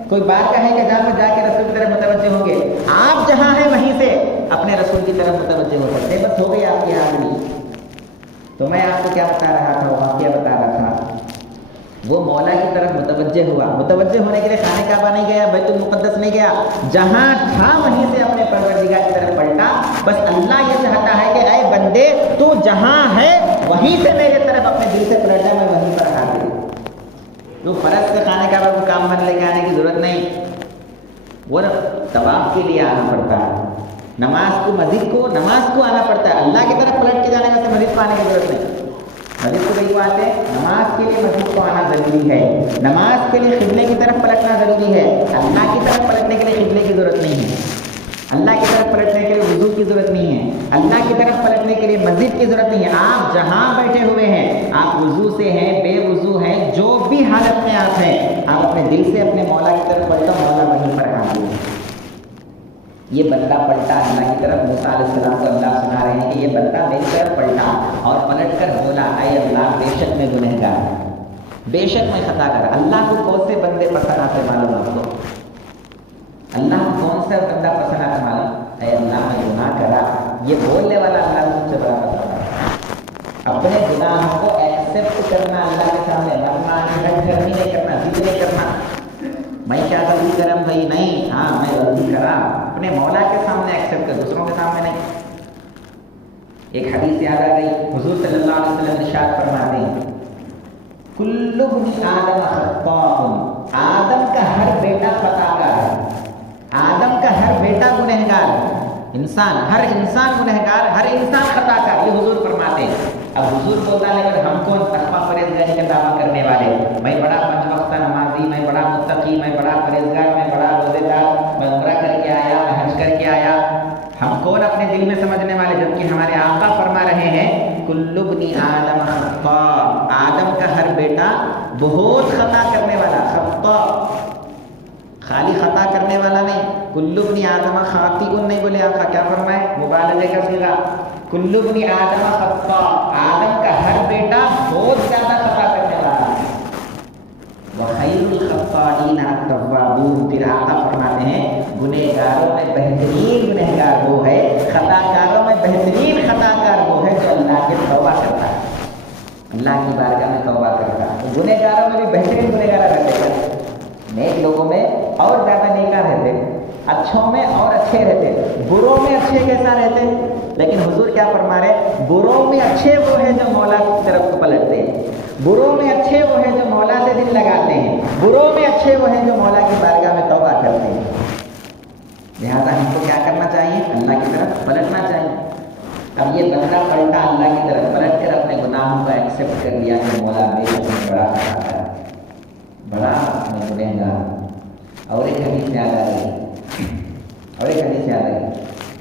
کوئی بارگاہ ہے کہ جہاں پر جا کے رسول کی طرف متوجہ ہوں گے؟ آپ جہاں ہیں وہیں سے اپنے رسول کی طرف متوجہ ہو سکتے. بس ہو گئی آپ کی حاضری. تو میں آپ کو کیا بتا رہا تھا؟ واقعہ بتا رہا تھا. وہ مولا کی طرف متوجہ ہوا. متوجہ ہونے کے لیے خانہ کعبہ نہیں گیا، بیت المقدس نہیں گیا، جہاں تھا وہیں سے اپنے پروردگار کی طرف پلٹا. بس اللہ یہ چاہتا ہے کہ اے بندے تو جہاں ہے وہیں سے میرے طرف اپنے دل سے پلٹا، میں وہیں پر حاضر ہوں. تو فرض سے خانہ کعبہ کو کام بن لے کے آنے کی ضرورت نہیں. وہ طواف کے لیے آنا پڑتا ہے، نماز کو مسجد کو نماز کو آنا پڑتا ہے. اللہ کی طرف پلٹ کے جانے سے مسجد کو آنے کی ضرورت نہیں. مسجد کو نہیں آتے، نماز کے لیے مسجد کو آنا ضروری ہے. نماز کے لیے قبلے کی طرف پلٹنا ضروری ہے. اللہ کی طرف پلٹنے کے لیے قبلے کی ضرورت نہیں ہے. اللہ کی طرف پلٹنے کے لیے وضو کی ضرورت نہیں ہے. اللہ کی طرف پلٹنے کے لیے مسجد کی ضرورت نہیں ہے. آپ جہاں بیٹھے ہوئے ہیں، آپ وضو سے ہیں، بے وضو ہیں، جو بھی حالت میں آپ ہیں، آپ اپنے دل سے اپنے مولا کی طرف پلٹو، مولا وہیں پر حاضر ہے. یہ بندہ پلٹا اللہ کی طرف. موسیٰ علیہ السلام کو اللہ سنا رہے ہیں کہ یہ بندہ میری طرف پلٹا اور پلٹ کر بولا اے اللہ بے شک میں گنہگار ہوں، بے شک میں خطا کر. اللہ کو کون سے بندے پسند آتے معلوم آپ کو؟ اللہ کو کون سا بندہ پسند آتا معلوم؟ اے اللہ میں گناہ کرا. یہ بولنے والا اللہ سب سے بڑا پسند آتا. اپنے گناہوں کو ایکسیپٹ کرنا اللہ کے سامنے، مرنا گرمی نہیں کرنا، ضد نہیں کرنا میں کیا غلطی کرم بھائی، نہیں، ہاں میں غلطی کرا. اپنے مولا کے سامنے ایکسیپٹ کر، دوسروں کے سامنے نہیں. ایک حدیث یاد آ گئی، حضور صلی اللہ علیہ وسلم ارشاد فرماتے ہیں کل ابن آدم خطاء، آدم کا ہر بیٹا خطا کار ہے. آدم کا ہر بیٹا گنہگار ہے. ہر انسان گنہگار، ہر انسان خطا کار، یہ حضور فرماتے ہیں. اب حضور بولتا ہے لیکن ہم کون تقویٰ پرہیزگاری کا دعویٰ کرنے والے؟ میں بڑا 5 وقتہ نمازی، میں بڑا متقی، میں بڑا پرہیزگار، میں بڑا روزے دار، میں عمرہ کر کے آیا، میں حج کر کے آیا. ہم کون اپنے دل میں سمجھنے والے؟ جبکہ ہمارے آقا فرما رہے ہیں کل ابن آدم خطاء، آدم کا ہر بیٹا بہت خطا کرنے والا. خطاء خالی خطا کرنے والا نہیں. کل ابن آدم خاطئ نہیں بولے آقا، کیا فرمائے؟ مبالغے کا صیغہ. کل ابن آدم خطاء، آدم کا ہر بیٹا بہت زیادہ خطا کرنے والا ہے. وخیر الخطائین التوابون، پھر آقا فرماتے ہیں گنہگاروں میں بہترین گنہگار وہ ہے، خطا کاروں میں بہترین خطا کار وہ ہے جو اللہ کے توبہ کرتا ہے، اللہ کی بارگاہ میں توبہ کرتا ہے. گنہگاروں میں بھی بہترین گنہگار رہتے ہیں. نیک لوگوں میں اور زیادہ نیکا رہتے، اچھوں میں اور اچھے رہتے، بروں میں اچھے کیسا رہتے. لیکن حضور کیا فرما رہے؟ بروں میں اچھے وہ ہیں جو مولا کی طرف پلٹتے ہیں، بروں میں اچھے وہ ہیں جو مولا سے دل لگاتے ہیں، بروں میں اچھے وہ ہیں جو مولا کی بارگاہ میں توبہ کرتے ہیں. لہٰذا ہم کو کیا کرنا چاہیے؟ اللہ کی طرف پلٹنا چاہیے. اب یہ بندہ پلٹا اللہ کی طرف، پلٹ کر اپنے گناہوں کو ایکسیپٹ کر لیا کہ مولا میرے سے بڑا خطا ہے، بڑا میں گنہگار. اور ایک حدیث یاد آ گئی،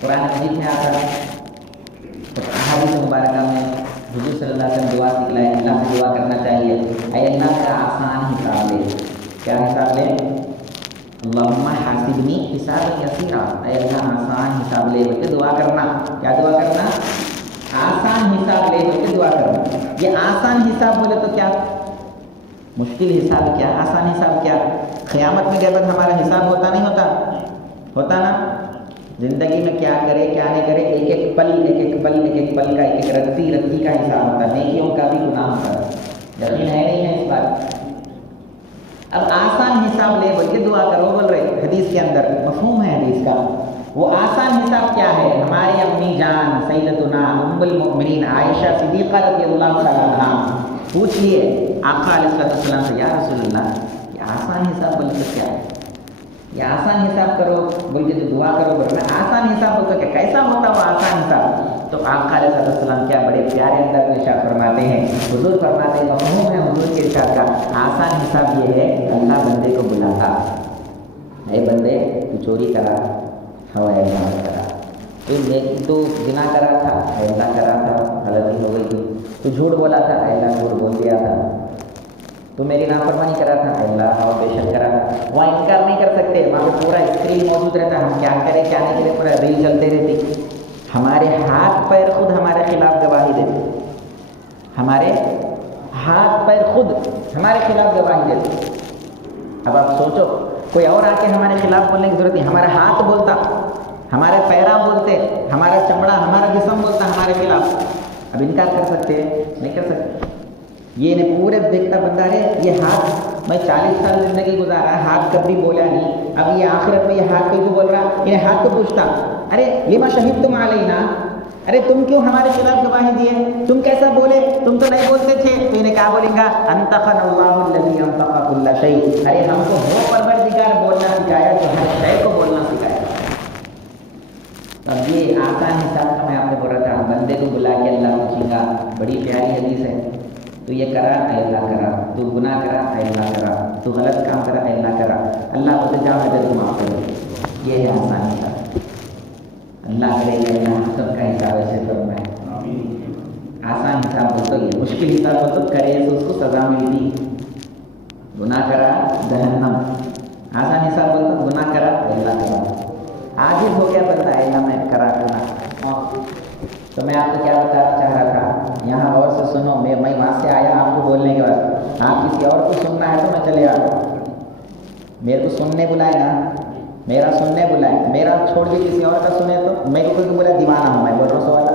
قرآن مجید میں آتا ہے، احادیث مبارکہ میں حضور صلی اللہ علیہ وسلم دعا سکھلائے، اللہ سے دعا کرنا چاہیے اے اللہ کا آسان حساب لے. کیا حساب لے؟ اللہم حاسبنی حسابا یسیرا، اے اللہ آسان حساب لے بلکہ دعا کرنا. کیا دعا کرنا؟ آسان حساب لے بلکہ دعا کرنا. یہ آسان حساب بولے تو کیا؟ مشکل حساب کیا، آسان حساب کیا؟ قیامت میں گئے بعد ہمارا حساب ہوتا نہیں ہوتا نا؟ زندگی میں کیا کرے کیا نہیں کرے، ایک ایک پل کا، ایک ایک رتی کا حساب ہوتا ہے. نیکیوں کا بھی گناہ ہوتا ہے. یقین ہے نہیں ہے اس بات؟ اب آسان حساب لے بول کے دعا کرو بول رہے حدیث کے اندر، مفہوم ہے حدیث کا. وہ آسان حساب کیا ہے؟ ہماری امی جان سیدتنا ام المؤمنین عائشہ صدیقہ رضی اللہ تعالیٰ عنہا پوچھ لیے آقا علیہ السلام سے، یا رسول اللہ یہ آسان حساب بول کے کیا ہے؟ یہ آسان حساب کرو بول کے جو دعا کرو بول رہے آسان حساب ہوتا کیا؟ کیسا ہوتا وہ آسان حساب؟ تو آقا علیہ السلام کیا بڑے پیارے انداز میں ارشاد فرماتے ہیں، حضور فرماتے ہیں مفہوم ہے حضور کے ارشاد کا آسان حساب یہ ہے کہ اللہ بندے کو بلاتا، اے بندے تو چوری کرا، ہوا اللہ کرا، تو زنا کرا تھا، اے اللہ کرا تھا، غلطی ہو گئی تھی، تو جھوٹ بولا تھا، اے اللہ جھوٹ بول دیا تھا، تو میری نافرمانی کرا تھا، اے اللہ اور بے شک کرا تھا۔ وہاں انکار نہیں کر سکتے، وہاں پہ پورا اسکرین موجود رہتا، ہم کیا کریں کیا نہیں کریں پورا ریل چلتے رہتی، ہمارے ہاتھ پیر خود ہمارے خلاف گواہی دیتے، ہمارے ہاتھ پیر خود ہمارے خلاف گواہی دیتے۔ اب آپ سوچو کوئی اور آ کے ہمارے خلاف بولنے کی ضرورت نہیں، ہمارا ہاتھ بولتا، ہمارے پیرا بولتے، ہمارا چمڑا ہمارا جسم بولتا ہمارے خلاف، اب انکار کر سکتے ہیں؟ نہیں کر سکتے۔ یہ نہیں پورے دیکھتا بندہ ہے یہ ہاتھ میں 40 سال زندگی گزارا ہے، ہاتھ کبھی بولا نہیں، اب یہ آخرت میں یہ ہاتھ کیوں بول رہا، یہ ہاتھ کو پوچھتا ارے لما شہدتم علینا، ارے تم کیوں ہمارے خلاف گواہی دیے، تم کیسا بولے، تم تو نہیں بولتے تھے، تو انہیں کیا بولیں گا انطقنا اللہ الذی انطق کل شیء، ارے ہم کو وہ پروردگار بولنا سکھایا جو ہر شے کو بولنا سکھایا۔ اب یہ آسان حساب کا میں آپ نے بول رہا تھا، بندے کو بلا کے اللہ پوچھے گا، بڑی پیاری حدیث ہے، تو یہ کرا اے اللہ کرا، تو گناہ کرا اے اللہ کرا، تو غلط کام کرا اے اللہ کرا، اللہ کو جا میں تجھے معاف کرے، یہ ہے آسان حساب۔ اللہ کرے کہ اللہ سب کا حساب ایسے فرمائے۔ آسان حساب ہو تو یہ، مشکل حساب ہو تو کرے تو اس کو سزا ملتی، گناہ کرا جہنم، آسان حساب ہو تو گناہ کرا اے اللہ کرا، عاجز ہو کیا بنتا ہے اللہ میں کرا گناہ۔ تو میں آپ کو کیا بتانا چاہ رہا تھا، یہاں اور سے سنو، میں وہاں سے آیا آپ کو بولنے کے بعد، آپ کسی اور کو سننا ہے تو میں چلے آتا، میرے کو سننے بلائے نا، میرا سننے بلائے، میرا چھوڑ کے کسی اور کا سنے تو میرے کو بولا دیوانہ ہوں، میں بول رہا ہوں سوالا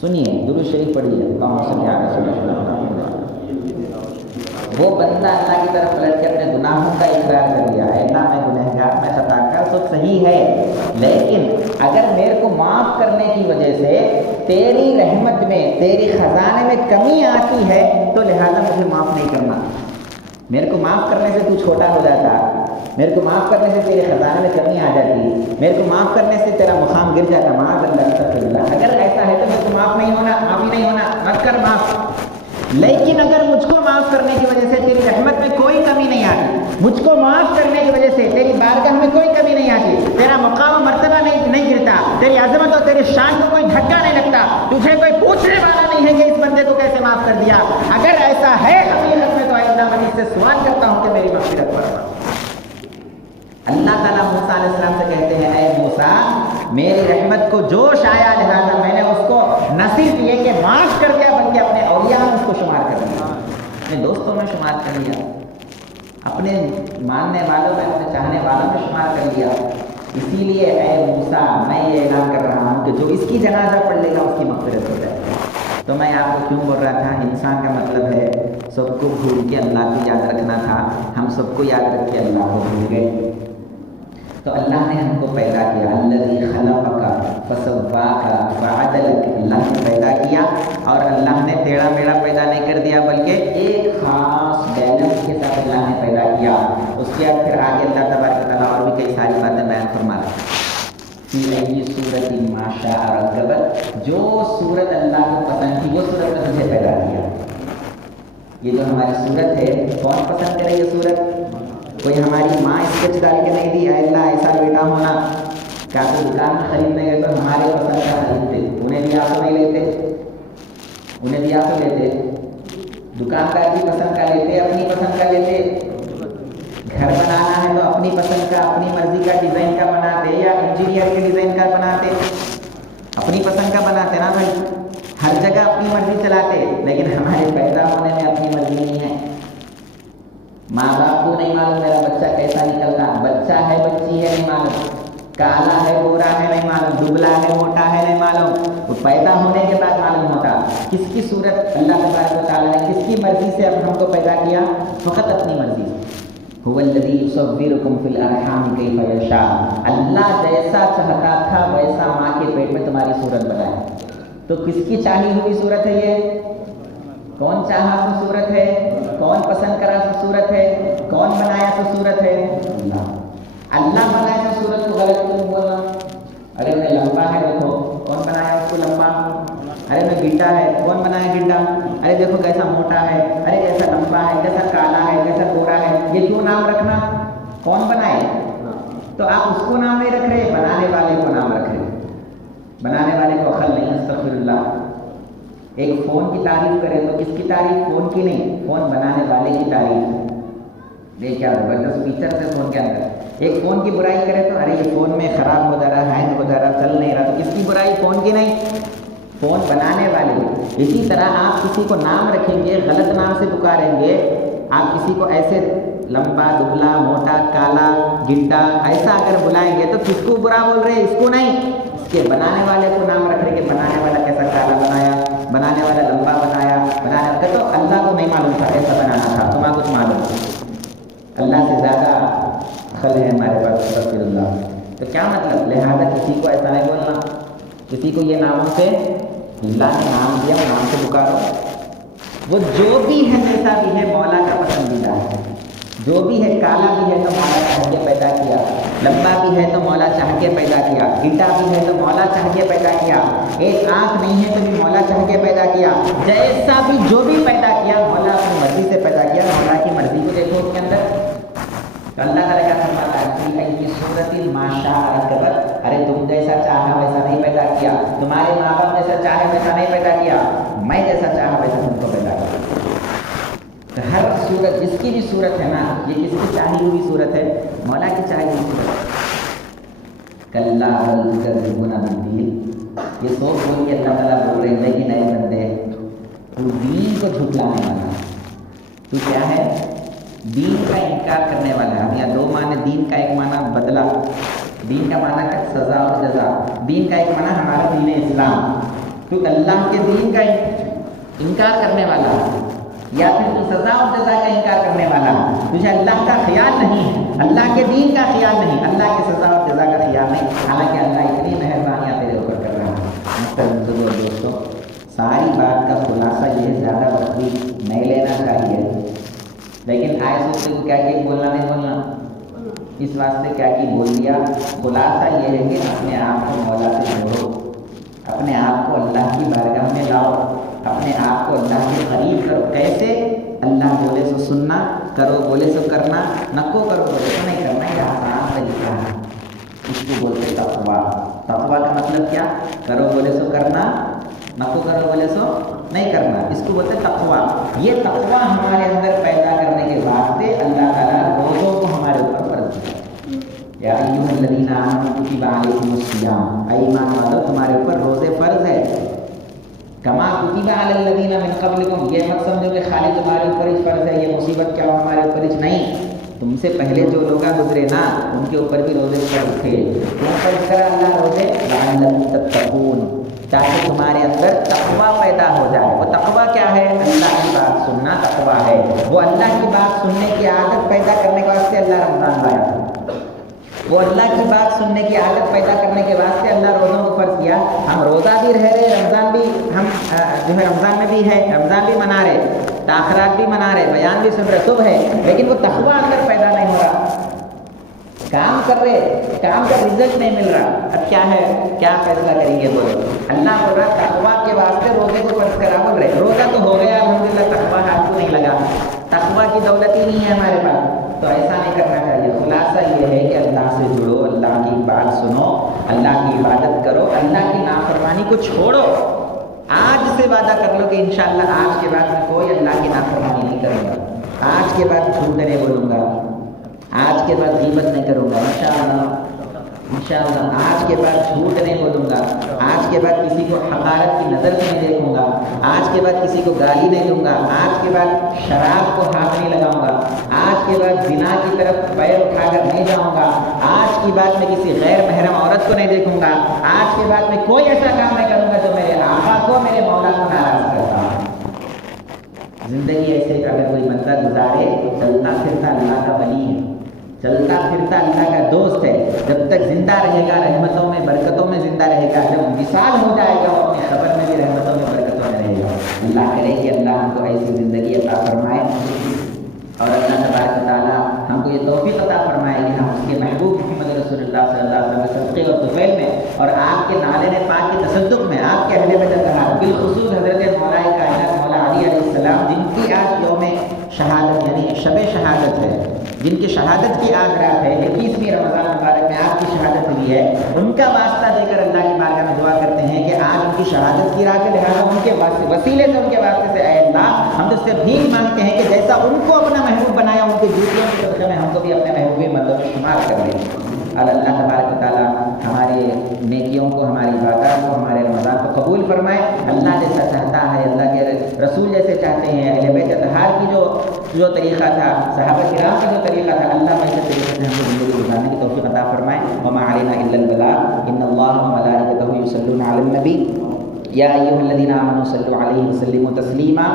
سنیے، درود شریف پڑھیے، اللہم صلی علی سیدنا محمد۔ وہ بندہ اللہ کی طرف پلٹ کے اپنے گناہوں کا اقرار کر لیا، اے اللہ میں گنہگار، میں خطا کار، سب صحیح ہے، لیکن اگر میرے کو معاف کرنے کی وجہ سے تیری رحمت میں تیری خزانے میں کمی آتی ہے تو لہٰذا مجھے معاف نہیں کرنا، میرے کو معاف کرنے سے تو چھوٹا ہو جاتا، میرے کو معاف کرنے سے تیرے خزانے میں کمی آ جاتی، میرے کو معاف کرنے سے تیرا مقام گر جاتا، معاذ اللہ استغفر اللہ، اگر ایسا ہے تو میرے کو معاف نہیں ہونا، معافی نہیں ہونا، مت کر معاف۔ لیکن اگر مجھ کو معاف کرنے کی وجہ سے تیری رحمت میں کوئی کمی نہیں آتی، مجھ کو معاف کرنے کی وجہ سے تیری بارگاہ میں کوئی کمی نہیں آتی، تیرا مقام و مرتبہ نہیں گرتا، تیری عظمت اور تیری شان کو کوئی دھکا نہیں لگتا، تجھے کوئی پوچھنے والا نہیں ہے کہ اس بندے کو کیسے معاف کر دیا، اگر ایسا ہے حقیقت میں تو اللہ میں اس سے سوال کرتا ہوں کہ میری مغفرت فرما۔ اللہ تعالیٰ موسیٰ علیہ السلام سے کہتے ہیں اے موسیٰ میری رحمت کو جوش آیا لہٰذا میں نے اس کو نصیب یہ کہ معاف کر دیا، بلکہ اپنے اولیاء میں اس کو شمار کر دیا، اپنے دوستوں میں شمار کر لیا، اپنے ماننے والوں میں، اپنے چاہنے والوں میں شمار کر لیا۔ اسی لیے اے موسیٰ میں یہ اعلان کر رہا ہوں کہ جو اس کی جنازہ پڑھ لے گا اس کی مغفرت ہو جائے گی۔ تو میں آپ کو کیوں بول رہا تھا، انسان کا مطلب ہے سب کو بھول کے اللہ کو یاد رکھنا تھا، ہم سب کو یاد رکھ کے اللہ کو بھول گئے۔ تو اللہ نے ہم کو پیدا کیا، الذی خلقک فسواک فعدلک، اللہ نے پیدا کیا اور اللہ نے ٹیڑھا میڑھا پیدا نہیں کر دیا، بلکہ ایک خاص بیلنس کے ساتھ اللہ نے پیدا کیا۔ اس کے بعد پھر آگے اللہ تبارک و تعالیٰ اور بھی کئی ساری باتیں بیان فرما رہے ہیں، فی ای صورت ما شاء رکبک، جو صورت اللہ کو پسند تھی وہ صورت میں تجھے پیدا کیا۔ یہ جو ہماری صورت ہے کون پسند کرے یہ صورت؟ کوئی ہماری ماں اسکیچ ڈال کے نہیں دی، اے اللہ ایسا بیٹا ہونا، کیا تو دکان میں خریدنے گئے تو ہمارے پسند کا خریدتے، انہیں دیا تو نہیں لیتے، انہیں دیا تو لیتے، دکاندار کی پسند کا لیتے، اپنی پسند کا لیتے، گھر بنانا ہے تو اپنی پسند کا اپنی مرضی کا ڈیزائن کا بناتے، یا انجینئر کے ڈیزائن کا بناتے، اپنی پسند کا بناتے نا بھائی، ہر جگہ اپنی مرضی چلاتے، لیکن ہمارے پیدا ہونے میں اپنی مرضی نہیں ہے۔ ماں باپ کو نہیں معلوم میرا بچہ کیسا نکلتا، بچہ ہے بچی ہے نہیں معلوم، کالا ہے گورا ہے نہیں معلوم، دبلا ہے موٹا ہے نہیں معلوم، وہ پیدا ہونے کے بعد معلوم ہوتا کس کی صورت اللہ تبارک و تعالیٰ نے کس کی مرضی سے اب ہم کو پیدا کیا، فقط اپنی مرضی سے۔ هو الذی یصورکم فی الارحام کیف یشاء، اللہ جیسا چاہتا تھا ویسا ماں کے پیٹ میں تمہاری صورت بنایا۔ تو کس کی چاہی ہوئی صورت ہے یہ؟ کون چاہا تو صورت ہے، کون پسند کرا تو صورت ہے، کون بنایا تو صورت ہے؟ اللہ۔ اللہ بنایا تو صورت کو غلط کیوں بولنا؟ اگر میں لمبا ہے دیکھو کو لمبا؟ ارے میں گڈھا ہے، کون بنایا گڈھا؟ ارے دیکھو کیسا موٹا ہے، ارے کیسا لمبا ہے، کیسا کالا ہے، کیسا گورا ہے، یہ کیوں نام رکھنا؟ کون بنائے؟ تو آپ اس کو نام نہیں رکھ رہے، بنانے والے کو نام رکھ رہے۔ بنانے والے کو عقل نہیں، استغفر اللہ۔ ایک فون کی تعریف کرے تو کس کی تعریف؟ فون کی نہیں، فون بنانے والے کی تعریف۔ دیکھ کیا زبردست فیچر ہے فون کے اندر۔ ایک فون کی برائی کرے تو ارے یہ فون میں خراب ہو جا رہا، ہینگ ہو جا رہا، چل نہیں رہا، تو کس کی برائی؟ فون کی نہیں، فون بنانے والے۔ اسی طرح آپ کسی کو نام رکھیں گے، غلط نام سے پکاریں گے، آپ کسی کو ایسے لمبا دبلا موٹا کالا گڈھا ایسا اگر بلائیں گے تو کس کو برا بول رہے ہیں؟ اس کو نہیں، اس کے بنانے والے کو نام رکھ رہے کہ بنانے والا کیسا کالا بنایا، بنانے والا لمبا بنایا، بنانے والا تو اللہ کو نہیں معلوم تھا ایسا بنانا تھا، تمہیں کچھ معلوم؟ اللہ سے زیادہ عقل ہے ہمارے پاس، استغفر اللہ۔ تو کیا مطلب؟ لہٰذا کسی کو ایسا نہیں بولنا، کسی کو یہ ناموں سے، اللہ نے نام دیا وہ نام سے پکارو۔ وہ جو بھی ہے جیسا بھی ہے مولا کا پسندیدہ ہے، جو بھی ہے، کالا بھی ہے تو مولا چاہ کے پیدا کیا، لمبا بھی ہے تو مولا چاہ کے پیدا کیا، گڈھا بھی ہے تو مولا چاہ کے پیدا کیا، ایک آنکھ نہیں ہے تو بھی مولا چاہ کے پیدا کیا، جیسا بھی جو بھی پیدا کیا مولا اپنی مرضی سے پیدا کیا۔ مولا کی مرضی کو دیکھو اس کے اندر، تو اللہ تعالیٰ کا فرماتا ہے کی صورت ما شاء رکبت، ارے تم جیسا چاہا ویسا نہیں پیدا کیا، تمہارے ماں باپ جیسا چاہے ویسا نہیں پیدا کیا، میں جیسا چاہا ویسا تم کو پیدا کیا۔ تو ہر صورت، جس کی بھی صورت ہے نا، یہ کس کی چاہی ہوئی صورت ہے؟ مولا کی چاہی ہوئی صورت۔ کلا بل تکذبون بالدین، یہ سوچ بول کے اللہ تعالیٰ بول رہے ہیں کہ نئے بندے تو دین کو جھٹلانے والا، تو کیا ہے؟ دین کا انکار کرنے والا ہے۔ یا دو معنی دین کا، ایک معنی بدلہ، دین کا معنی ہے سزا اور جزا، دین کا ایک معنی ہمارا دین اسلام، تو اللہ کے دین کا انکار کرنے والا، یا پھر تو سزا اور جزا کا انکار کرنے والا، تجھے اللہ کا خیال نہیں ہے، اللہ کے دین کا خیال نہیں، اللہ کے سزا اور جزا کا خیال نہیں، حالانکہ اللہ اتنی مہربانیاں تیرے اوپر کر رہا ہے۔ مستقبل دوستوں، ساری بات کا خلاصہ یہ ہے، زیادہ وقت بھی نہیں لینا چاہیے، لیکن آئے سوچتے کو کیا کہ بولنا نہیں بولنا، اس واسطے کیا کہ بول دیا۔ خلاصہ یہ ہے کہ اپنے آپ کو مولا سے جوڑو، اپنے آپ کو اللہ کی بارگاہ میں لاؤ، اپنے آپ کو اللہ کے قریب کرو۔ کیسے؟ اللہ بولے سو سننا، کرو بولے سو کرنا، نکو کرو بولے سو نہیں کرنا، یہ آسان طریقہ ہے، اس کو بولتے تقویٰ۔ تقویٰ کا مطلب کیا؟ کرو بولے سو کرنا، نکو کرو بولے سو نہیں کرنا، اس کو بولتے تقویٰ۔ یہ تقویٰ ہمارے اندر پیدا کرنے کے واسطے اللہ تعالیٰ روزوں کو ہمارے اوپر فرض کیا۔ یا ایھا الذین آمنوا کتب علیکم الصیام، اے ایمان والو تمہارے اوپر روزے فرض ہے۔ کما کتب علی الذین من قبلکم، یہ مت سمجھو کہ خالی تمہارے اوپر ہی فرض ہے، یہ مصیبت کیا ہو ہمارے اوپر ہی نہیں، تم سے پہلے جو لوگ گزرے نا ان کے اوپر بھی روزے فرض تھے۔ کیوں فرض کرا اللہ روزے؟ لعلکم تتقون، تاکہ تمہارے اندر تقویٰ پیدا ہو جائے۔ وہ تقویٰ کیا ہے؟ اللہ کی بات سننا تقویٰ ہے۔ وہ اللہ کی بات سننے کی عادت پیدا کرنے کے واسطے اللہ رمضان لایا، وہ اللہ کی بات سننے کی عادت پیدا کرنے کے واسطے اللہ روزوں کو فرض کیا۔ ہم روزہ بھی رہ رہے، رمضان بھی ہم جو ہے رمضان میں بھی ہے، رمضان بھی منا رہے، تاخیرات بھی منا رہے، بیان بھی سن رہے، سب ہے، لیکن وہ تقویٰ اندر پیدا نہیں ہو رہا۔ کام کر رہے، کام کا رزلٹ نہیں مل رہا، اب کیا ہے؟ کیا فیصلہ کریں گے؟ بولو۔ اللہ بول رہا تقویٰ کے واسطے روزے کو فرض کرا، بول رہے روزہ تو ہو گیا الحمدللہ، تقویٰ ہاتھ کو نہیں لگا، تقویٰ کی دولت ہی نہیں ہے ہمارے پاس، تو ایسا نہیں کرنا چاہیے۔ خلاصہ یہ ہے کہ اللہ سے جڑو، اللہ کی بات سنو، اللہ کی عبادت کرو، اللہ کی نافرمانی کو چھوڑو۔ آج سے وعدہ کر لو کہ انشاءاللہ آج کے بعد میں کوئی اللہ کی نافرمانی نہیں کروں گا، آج کے بعد جھوٹ نہیں بولوں گا، آج کے بعد غیبت نہیں کروں گا، انشاءاللہ آج کے بعد جھوٹ نہیں بولوں گا، آج کے بعد کسی کو حقارت کی نظر سے نہیں دیکھوں گا، آج کے بعد کسی کو گالی نہیں دوں گا، آج کے بعد شراب کو ہاتھ نہیں لگاؤں گا، آج کے بعد زنا کی طرف پیر اٹھا کر نہیں جاؤں گا، آج کی بات میں کسی غیر محرم عورت کو نہیں دیکھوں گا، آج کے بعد میں کوئی ایسا کام نہیں کروں گا جو میرے آقا کو، میرے مولا کو ناراض کرتا ہوں۔ زندگی ایسے اگر کوئی بندہ گزارے تو چلتا پھرتا اللہ کا ولی ہے، چلتا پھرتا اللہ کا دوست ہے، جب تک زندہ رہے گا رحمتوں میں برکتوں میں زندہ رہے گا، جب وصال ہو جائے گا وہ اپنی خبر میں بھی رحمتوں میں برکتوں میں رہے گا۔ اللہ کرے کہ اللہ ہم کو ایسی زندگی عطا فرمائے، اور اللہ تبارک و تعالیٰ ہم کو یہ توفیق عطا فرمائے کہ ہم اس کے محبوب محمد رسول اللہ صلی اللہ علیہ وسلم کے صدقے اور طفیل میں اور آپ کے نالے پاک کے تصدق میں، آپ کے کے اہل بیت اطہار بالخصوص حضرت مولا کائنات مولا علی علیہ السلام، جن کی آج یوم شہادت یعنی شب شہادت ہے، جن کی شہادت کی آج رات ہے، 21ویں رمضان مبارک میں آپ کی شہادت ہوئی ہے، ان کا واسطہ دے کر اللہ کی بارگاہ میں دعا کرتے ہیں کہ آج ان کی شہادت کی رات ہے، لہٰذا ان کے وسیلے سے ان کے واسطے سے اے اللہ ہم تو اس سے بھی مانگتے ہیں کہ جیسا ان کو اپنا محبوب بنایا، ان کے جوتیوں کے صدقے میں ہم کو بھی اپنے محبوبی بندوں میں شمار کر لیں۔ اللہ تبارک و تعالیٰ ہمارے نیکیوں کو، ہماری عبادات کو، ہمارے رمضان کو قبول فرمائے۔ اللہ جیسا چاہتا ہے، اللہ کے رسول جیسے چاہتے ہیں، اہل بیت اطہار کی جو طریقہ تھا، صحابہ کرام کا جو طریقہ تھا، اللہ ویسے طریقے سے ہم کو زندگی گزارنے کی توفیق عطا فرمائے۔ وما علینا الا البلاغ، ان اللہ وملائکتہ یصلون علی النبی یا ایھا الذین آمنوا صلوا علیہ وسلموا تسلیما۔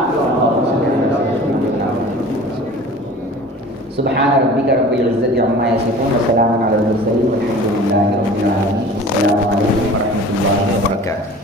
سبحان ربک رب العزة عما یصفون وسلام علی المرسلین والحمد للہ رب العالمین۔ السلام علیکم ورحمۃ اللہ وبرکاتہ۔